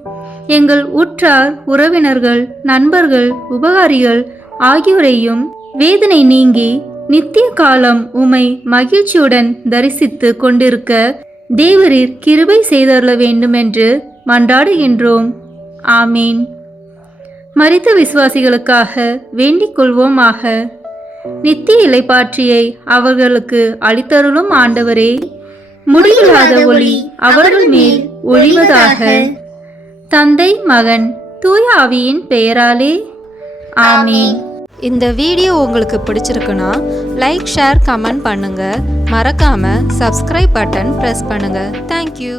எங்கள் உற்றார், உறவினர்கள், நண்பர்கள், உபகாரிகள் ஆகியோரையும் வேதனை நீங்கி நித்திய காலம் உமை மகிழ்ச்சியுடன் தரிசித்து கொண்டிருக்க தேவரீர் கிருபை செய்தருள வேண்டுமென்று மன்றாடுகின்றோம். ஆமீன். மரித்த விசுவாசிகளுக்காக வேண்டிக் கொள்வோமாக. நித்திய இளைப்பாற்றியை அவர்களுக்கு அளித்தருளும் ஆண்டவரே, முடிவில்லாத ஒளி அவர்கள் மேல் ஒழிவதாக. தந்தை, மகன், தூய ஆவியின் பெயராலே. ஆமீன். இந்த வீடியோ உங்களுக்கு பிடிச்சிருக்குன்னா லைக், ஷேர், கமெண்ட் பண்ணுங்க. மறக்காம சப்ஸ்கிரைப் பட்டன் பிரஸ் பண்ணுங்க. தேங்க்யூ.